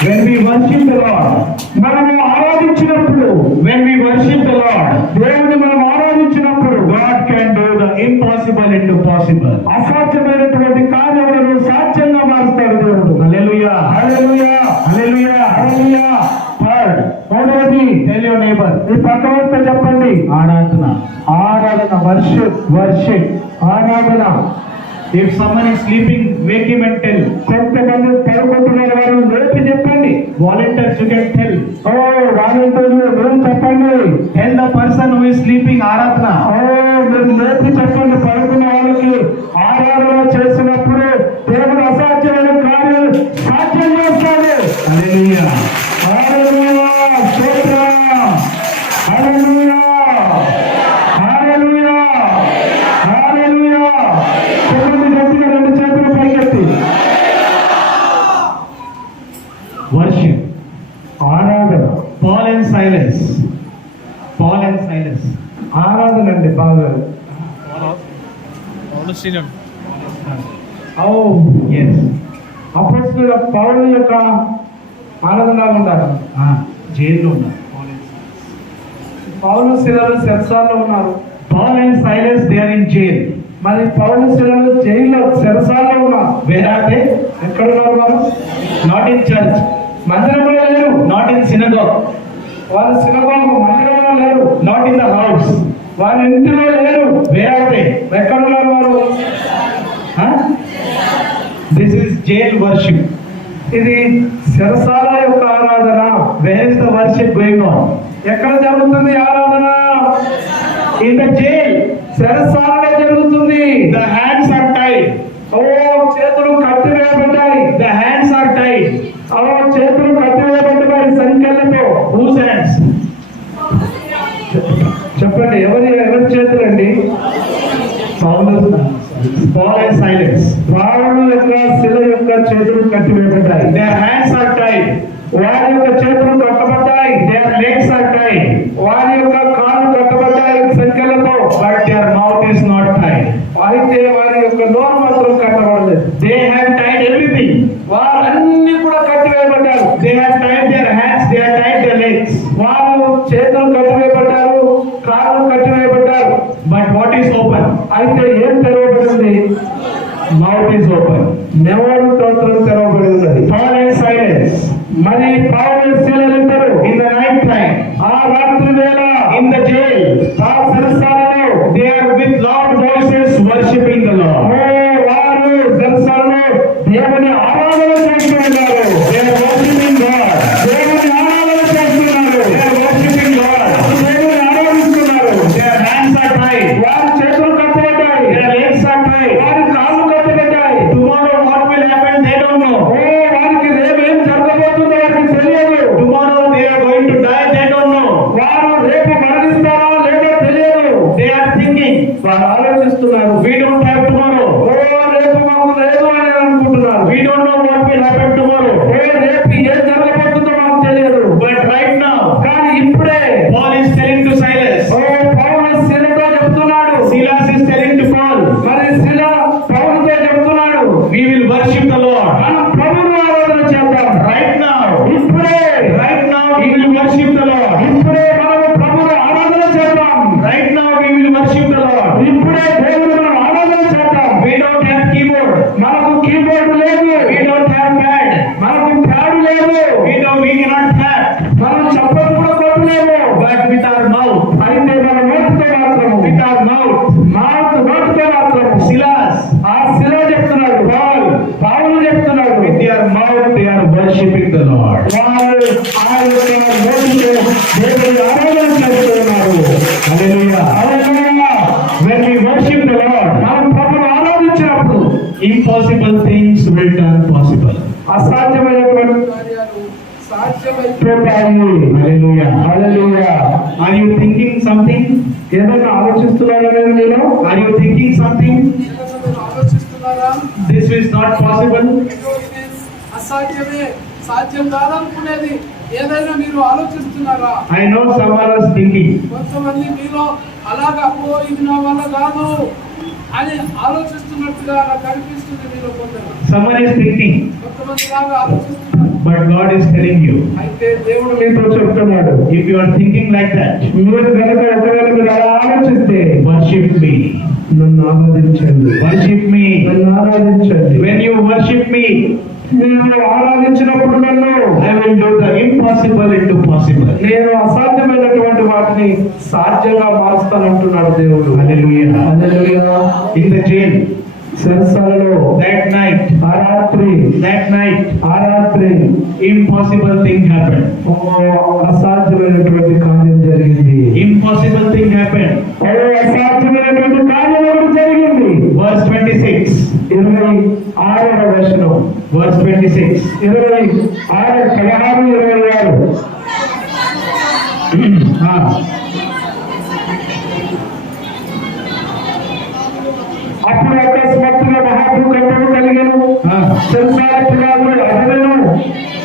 When we worship the Lord, మనము ఆరాధించినప్పుడు, when we worship the Lord, దేవుని మనం ఆరాధించినప్పుడు God can do the impossible into possible. అసాధ్యమైనటువంటి కార్యములను సాధ్యంగా మారుస్తాడు దేవుడు. Hallelujah. హల్లెలూయా. Hallelujah. హల్లెలూయా. Third, మూడవది, tell your neighbor, ఈ పక్కవంతా చెప్పండి, ఆరాధన. ఆరాధన. వర్షిప్, వర్షిప్, ఆరాధన. If someone is sleeping, wake him and tell. కొంతమంది పడుకుంటున్నారు, వారు లేపి చెప్పండి. Volunteers, you can tell. ఓ వాలంటీర్లు మీరు చెప్పండి. Tell the person who is sleeping, ఆరాధన. ఓ మీరు లేపి చెప్పండి. పడుకున్న వాళ్ళకి ఆరాధన చేసినప్పుడు దేవుడు అసాధ్యమైన కార్యాలు సాధ్యం చేస్తాడు. Hallelujah. హల్లెలూయా. స్తోత్రం. హల్లెలూయా. హల్లెలూయా. హల్లెలూయా. చెప్పండి గట్టిగా, రెండు చేతులు పైకెత్తి. Worship. ఆరాధన. Paul and Silas. Paul and Silas. ఆరాధన అండి బాగా. పౌలు శీలం. ఓ Yes. అపోస్తలుల పౌలు యొక్క ఆరాధన ఉండాలి. జైల్లో ఉన్నారు. పౌలు శిలలు చెరసాల్లో ఉన్నారు. Paul and Silas, they are in jail. మరి పౌలు శిలలు జైల్లో చెరసాల్లో ఉన్నారు. Where are they? ఎక్కడ ఉన్నారు వారు? Not in church. మందిరంలో లేరు. Not in synagogue. వారు సినగోగ మందిరంలో లేరు. Not in the house. వారి ఇంటిలో లేరు. Where are they? ఎక్కడ ఉన్నారు వారు? Huh? This is jail worship. ఇది చెరసాల యొక్క ఆరాధన. Where is the worship going on? ఎక్కడ జరుగుతుంది ఆరాధన? In the jail. చెరసాలలో జరుగుతుంది. The hands are tied. ఓ చేతులు కట్టివేయబడ్డాయి. The hands are tied. ఓ చేతులు కట్టివేయబడ్డాయి సంఖ్యలతో. Whose hands? చెప్పండి, ఎవరి చేతులండి? Paul and Silas. పౌలు యొక్క శిల యొక్క చేతులు కట్టివేయబడ్డాయి. Their hands are tied. వారి యొక్క చేతులు కట్టబడ్డాయి. Their legs are tied. వారి యొక్క కాళ్ళు కట్టబడ్డాయి సంఖ్యలతో. But their mouth is not tied. అయితే వారి యొక్క నోరు మాత్రం కట్టబడలేదు. They have tied everything. వారన్నీ కూడా కట్టివేయబడ్డారు. They have tied their hands. They have tied their legs. వారు చేతులు కట్టివేయబడ్డారు, కాళ్ళు కట్టివేయబడ్డారు. But what is open? అయితే ఏం తెరవబడింది? Mouth is open. నెవరు స్తోత్రం తెరవబడి ఉన్నది. Paul and Silas. మరి పౌలు శిలలిద్దరు In the night time. ఆ రాత్రి వేళ In the jail. ఆ చెరసాలలో They are with loud voices worshiping the Lord. వారు చెరసాలలో దేవుని ఆరాధన చేస్తున్నారు. They are worshiping God. దేవుని ఆరాధన చేస్తున్నారు. They are worshiping God. దేవుని ఆరాధిస్తున్నారు. Their hands are tied. వారి చేతులు కట్టబడ్డాయి. Their legs are tied. వారి కాళ్ళు కట్టబడ్డాయి. Tomorrow what will happen? They don't know. యొక్క నోటితో దేవుని ఆరాధన చేస్తున్నారు. Hallelujah. When we worship the Lord, మనం ప్రభువును ఆరాధించినప్పుడు impossible things will turn possible. అసాధ్యమైనటువంటి కార్యాలు సాధ్యమైపోతాయి. Hallelujah. Hallelujah. Are you thinking something? ఏదైనా ఆలోచిస్తున్నారా లేదా మీరు? Are you thinking something? ఆలోచిస్తున్నారా? This is not possible. ఇది అసాధ్యమే, సాధ్యం కాదనుకునేది ఏదైనా మీరు ఆలోచిస్తున్నారా? I know someone was thinking. కొంతమంది మీలో అలాగా ఇది నా వల్ల కాదు అని ఆలోచిస్తున్నట్టుగా నాకు అనిపిస్తుంది. మీలో కొందరు Someone is thinking, కొంతమంది లాగా ఆలోచిస్తున్నారు. but God is telling you, అయితే దేవుడు మీతో చెప్తున్నాడు, if you are thinking like that, మీరు కనుక ఒకవేళ మీరు అలా ఆలోచిస్తే worship me. నన్ను ఆరాధించండి. Worship me. నన్ను ఆరాధించండి. When you worship me, మీరు ఆరాధించినప్పుడు నన్ను I will do the impossible into possible. నేను అసాధ్యమైనటువంటి వాటిని సాధ్యంగా మారుస్తానంటున్నాడు దేవుడు. Hallelujah. Hallelujah. In the jail, చెరసాలలో that night, ఆ రాత్రి impossible thing happened. అసాధ్యమైనటువంటి కార్యం జరిగింది. Impossible thing happened. అసాధ్యమైనటువంటి కార్యం ఒకటి జరిగింది. Verse 26. 26వ వచనం. Verse 26. 16, 26. అప్పుడు అకస్మాత్తుగా మహాభూకంపము కలిగెను. చెరసాల అదనను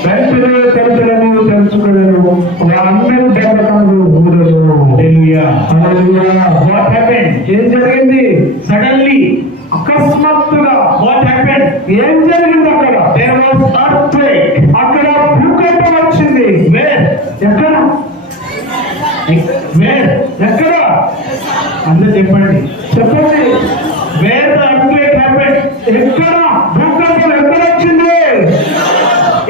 వెంటనే తలుపులను తెరుచుకొనెను. వారందరూ బంధకములు ఊరెను. Hallelujah. హల్లెలూయా. What happened? ఏం జరిగింది? Suddenly, అకస్మాత్తుగా what happened? ఏం జరిగింది? అక్కడ There was earthquake. అక్కడ భూకంపం వచ్చింది. Where? ఎక్కడ? Where? ఎక్కడ? అందరూ చెప్పండి. చెప్పండి. Where the earthquake happened? ఎక్కడ భూకంపం ఎక్కడ వచ్చింది?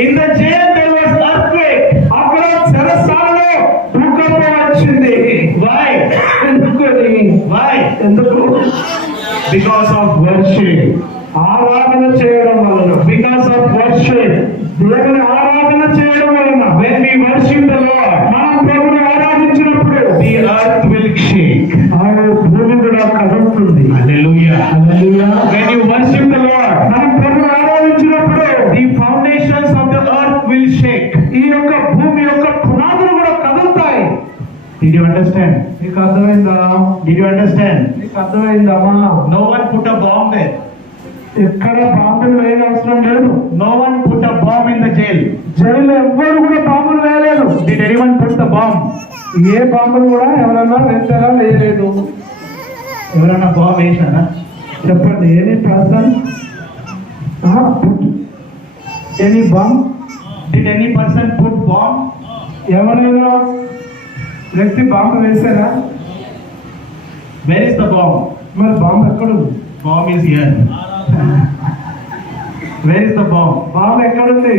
In the jail there was earthquake. అక్కడ చెరసాలలో భూకంపం వచ్చింది. Why? ఎందుకని? Why? ఎందుకు? Because of worship. ఆరాధన చేయడం వలన. Because of worship. దేవుని ఆరాధన చేయడం వలన. When we worship the Lord, మనం ప్రభువుని ఆరాధించినప్పుడు the earth will shake. ఆ భూమి కూడా కదులుతుంది. Hallelujah. Hallelujah. When you worship the Lord, మనం ప్రభువుని ఆరాధించినప్పుడు the foundations of the earth will shake. ఈ యొక్క భూమి యొక్క పునాదులు కూడా కదులుతాయి. Did you understand? నీకు అర్థమైందా? Did you understand? నీకు అర్థమైందమ్మా? No one put a bomb there. ఎక్కడ బాంబులు వేయని అవసరం లేదు. No one put a bomb in the jail. Jail ఎవ్వరు కూడా బాంబులు వేయలేదు. Did anyone put the bomb? ఏ బాంబులు కూడా ఎవరన్నా వేస్తారా? వేయలేదు. ఎవరన్నా బాంబ్ వేసారా? చెప్పండి. Any person any bomb? Did any person put bomb? ఎవరైనా వ్యక్తి బాంబు వేశారా? Where is the bomb? మరి బాంబు ఎక్కడుంది? Bomb is here. Where is the bomb? Bomb ఎక్కడుంది?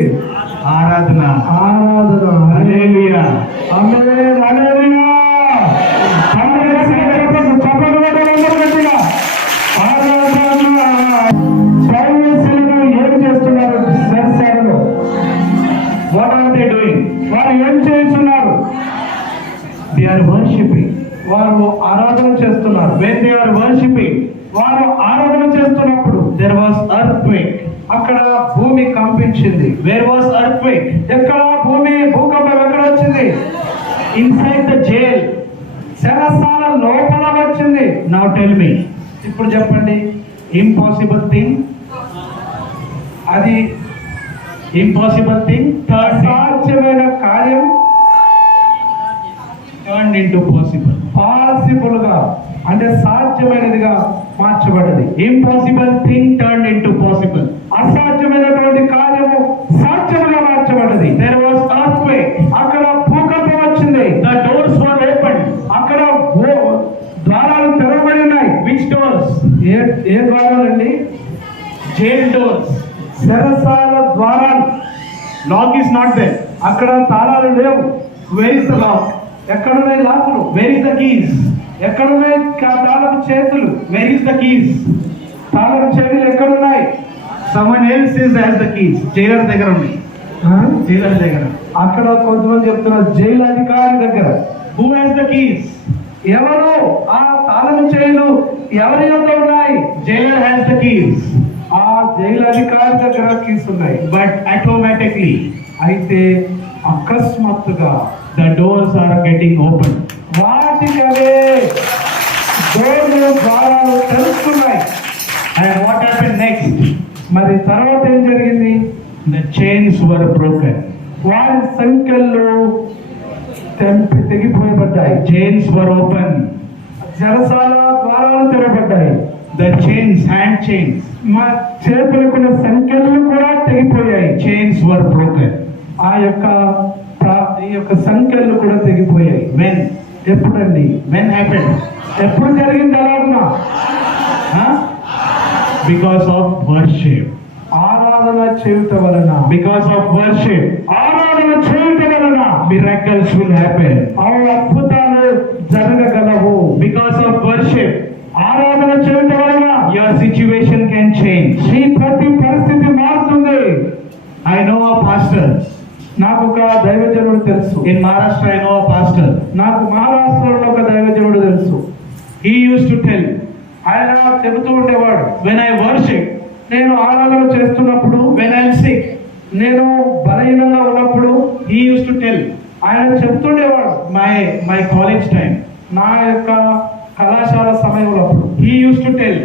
Aradhana. ఆరాధన. Hallelujah. ఆమేన్. హల్లెలూయా. ఏం చేస్తున్నారు? చెరసాలలో What are they doing? వారు ఏం చేస్తున్నారు? They are worshipping. వారు ఆరాధన చేస్తున్నారు. When they are worshipping, వారు ఆరాధన చేస్తున్నప్పుడు there was earthquake. అక్కడ భూమి కంపించింది. Where was earthquake? ఎక్కడ భూమి భూకంపం ఎక్కడ వచ్చింది? Inside the jail. చెరసాల లోపల వచ్చింది. Now tell me, ఇప్పుడు చెప్పండి. impossible thing, అది impossible thing అసాధ్యమైన కార్యం turned into possible. పాసిబుల్ గా అంటే సాధ్యమైనదిగా మార్చబడింది. Impossible thing turned into possible. అసాధ్యమైనటువంటి కార్యము సాధ్యముగా మార్చబడింది. There was earthquake. అక్కడ భూకంపం వచ్చింది. The doors were opened. అక్కడ ద్వారాలు తెరవబడి ఉన్నాయి. Which doors? A ద్వారాలండి? Jail doors. చెరసాల ద్వారాలు. Lock is not there. అక్కడ తాళాలు లేవు. Where is the lock? ఎక్కడున్నాయి లాకులు? Where is the keys? ఎక్కడున్నాయి తాళపు చేతులు? Where is the keys? తాళపు చేతులు ఎక్కడున్నాయి? Someone else is has the keys. Jailer దగ్గర ఉన్నాయి. జైలర్ దగ్గర. అక్కడ కొంతమంది చెప్తున్నారు జైలు అధికారి దగ్గర. Who has the keys? ఎవరు ఆ తాళం చేయులు ఎవరి యొక్క ఉన్నాయి? Jailer has the keys. ఆ జైలు అధికారి దగ్గర కీస్ ఉన్నాయి. But automatically అయితే అకస్మాత్తుగా the doors are getting open. వాటికి అవే డోర్లు ద్వారాలు తెరుచుకున్నాయి. And what happened next? మరి తర్వాత ఏం జరిగింది? The chains were broken. వారి సంఖ్యలు తెగిపోయబడ్డాయి. Chains were open. జరసాల ద్వారాలు తెరబడ్డాయి. The chains, hand chains, మా చేతులకున్న సంఖ్యలు కూడా తెగిపోయాయి. chains were broken. ఈ యొక్క సంఖ్యలు కూడా తెగిపోయాయి. When? ఎప్పుడండి? When happened? ఎప్పుడు జరిగింది అలాగునా? Huh? Because of worship. ఆరాధన చేయుట వలన. Because of worship, ఆరాధన చేయుట వలన miracles will happen. అద్భుతాలు జరగగలవు. Because of worship, ఆరాధన చేయుట వలన your situation can change. నీ ప్రతి పరిస్థితి మారుతుంది. I know a pastor. నాకు ఒక దైవజనుడు తెలుసు. In Maharashtra, I know a pastor. నాకు మహారాష్ట్రలో ఒక దైవజనుడు తెలుసు. He used to tell, ఆయన చెబుతూ ఉండేవాడు, when I worship, నేను ఆరాధన చేస్తున్నప్పుడు, when I am sick, నేను బలహీనంగా ఉన్నప్పుడు, he used to tell, ఆయన చెప్తుండేవాడు. my college time, నా యొక్క కళాశాల సమయంలో he used to tell,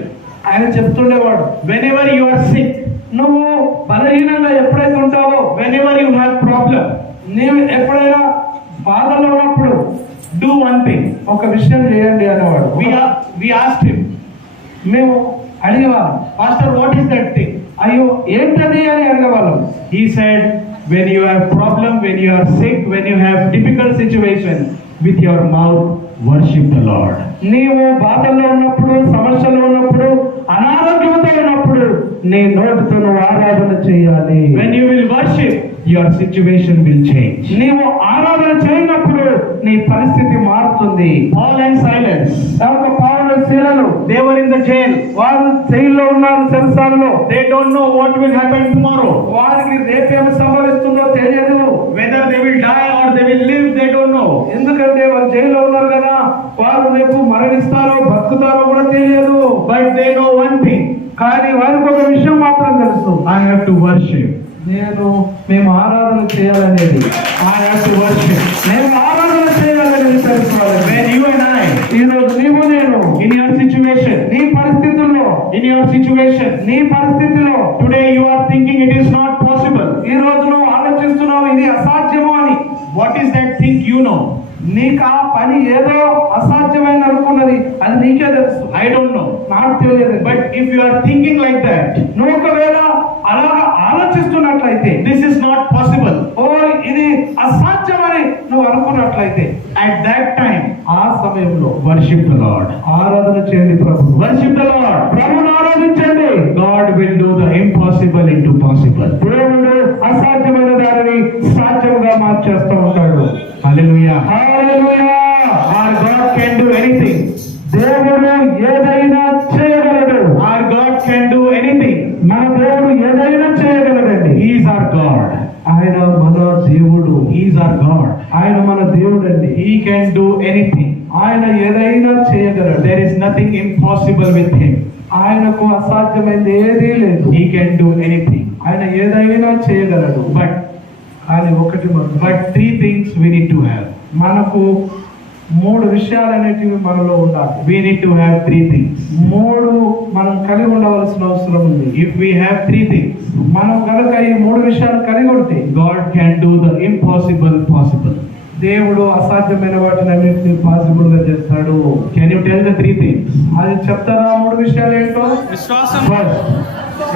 ఆయన చెప్తుండేవాడు, whenever you are sick, నువ్వు బలహీనంగా ఎప్పుడైతే ఉంటావో, whenever you have problem, నీవు ఎప్పుడైనా బాధలో ఉన్నప్పుడు do one thing. ఒక విషయం చేయండి అనేవాడు. We asked him, మేము అడిగేవాళ్ళం, pastor, what is that thing? అయ్యో ఏంటది అని అడిగేవాళ్ళం. He said, when you have problem, when you are sick, when you have difficult situation, with your mouth worship the Lord. నీవు బాధల్లో ఉన్నప్పుడు, సమస్యలో ఉన్నప్పుడు, అనారోగ్యంతో ఉన్నప్పుడు నీ నోటితో నువ్వు ఆరాధన చేయాలి. When you will worship, your situation will change. నీవు ఆరాధన చేయనప్పుడు నీ పరిస్థితి మారుతుంది. Paul and Silas, Paul శీలలు, they were in the jail. వారు జైల్లో ఉన్నారు, చెరసాలలో. They don't know what will happen tomorrow. వారికి రేపేమి సంభవిస్తుందో తెలియదు. Whether they will die or they will live, they don't know. ఎందుకంటే వారు జైల్లో ఉన్నారు కదా, వారు రేపు మరణిస్తారో బతుకుతారో కూడా తెలియదు. But they know one thing. కానీ వారికి ఒక విషయం మాత్రం తెలుసు, I have to worship. మేము ఆరాధన చేయాలనేది. I have to worship. మేము ఆరాధన చేయాలనేది తెలుసుకోవాలి. When you and I, ఈరోజు నీవు నేను in your situation, నీ పరిస్థితుల్లో, in your situation, నీ పరిస్థితిలో today you are thinking it is not possible. ఈ రోజు నువ్వు ఆలోచిస్తున్నావు ఇది అసాధ్యము అని. What is that thing you know? నీకు ఆ పని ఏదో అసాధ్యమైన అనుకున్నది, అది నీకే తెలుసు. I don't know. నాకు తెలియదు. But if you are thinking like that, నువ్వు ఒకవేళ అలాగా ఆలోచిస్తున్నట్లయితే, this is not possible. ఓ ఇది అసాధ్యమని నువ్వు అనుకున్నట్లయితే, At that time, ఆ సమయంలో worship the Lord. ఆరాధన చేయండి ప్రభు. Worship the Lord. ప్రభువును ఆరాధించండి. God will do the impossible into possible. దేవుడు అసాధ్యమైన దానిని సాధ్యముగా మార్చేస్తూ ఉంటాడు. Hallelujah. Hallelujah. Our God can do anything. దేవుడు ఏదైనా చేయగలడు. Our God can do anything. మన దేవుడు ఏదైనా చేయగలడండి. He is our God. ఆయన మన దేవుడు. He is our God. ఆయన మన దేవుడండి. He can do anything. ఆయన ఏదైనా చేయగలడు. There is nothing impossible with him. ఆయనకు అసాధ్యమైనది ఏదీ లేదు. He can do anything. ఆయన ఏదైనా చేయగలడు. కానీ ఒకటి But three things we need to have. మనకు మూడు విషయాలనేటివి మనలో ఉండాలి. We need to have three things. మూడు మనం కలిగి ఉండవలసిన అవసరం ఉంది. If we have three things, మనం కనుక ఈ మూడు విషయాలు కలిగి ఉంటే God can do the impossible possible. దేవుడు అసాధ్యమైన వాటిని అన్నింటినీ పాసిబుల్ గా చేస్తాడు. Can you tell the three things? అది చెప్తారా మూడు విషయాలు ఏంటో? విశ్వాసం,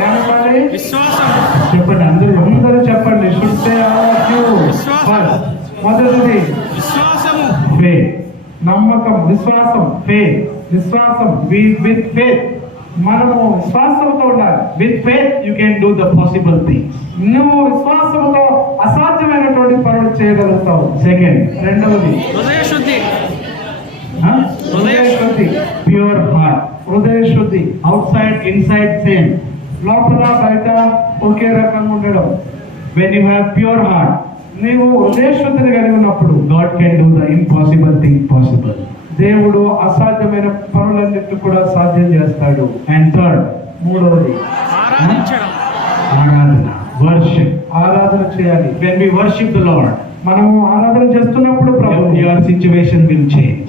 ఏమవ్వాలి? విశ్వాసం, చెప్పండి అందరూ చెప్పండి. Should say all of you. విశ్వాసం. మొదటిది విశ్వాసము, faith. నమ్మకం, విశ్వాసం. Faith. విశ్వాసం. With faith. మనము విశ్వాసంతో ఉండాలి. With faith you can do the possible things. నువ్వు విశ్వాసంతో అసాధ్యమైనటువంటి పనులు చేయగలుగుతావు. Second, రెండవది హృదయ శుద్ధి, హృదయ శుద్ధి. pure heart. హృదయ శుద్ధి. Outside, inside, same. లోపల బయట ఒకే రకంగా ఉండడం. When you have pure heart, నీవు హృదయశుద్ధిని కలిగి ఉన్నప్పుడు God can do the impossible thing possible. దేవుడు అసాధ్యమైన పనులన్నిటిని కూడా సాధ్యం చేస్తాడు. And third, మూడవది ఆరాధించడం. Aradhana, worship. ఆరాధన చేయాలి. When we worship the Lord, మనము ఆరాధన చేస్తున్నప్పుడు ప్రభు your situation will change.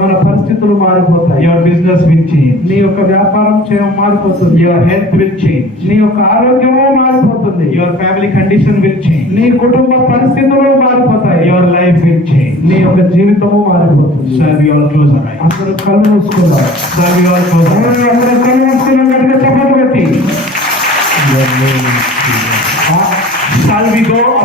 మన పరిస్థితులు మారిపోతాయి. Your business will change. నీ యొక్క వ్యాపారం మారిపోతుంది. Your health will change. నీ యొక్క ఆరోగ్యము మారిపోతుంది. Your family condition will change. నీ కుటుంబ పరిస్థితులు మారిపోతాయి. Your life will change. నీ యొక్క జీవితము మారిపోతుంది. Shall we all close our eyes? అందరూ కళ్ళు మూసుకున్నారు. Shall we all close our eyes? అందరూ కళ్ళు మూసుకున్నాం. గట్టిగా చప్పట్లు పెట్టి Your name is Jesus. shall we go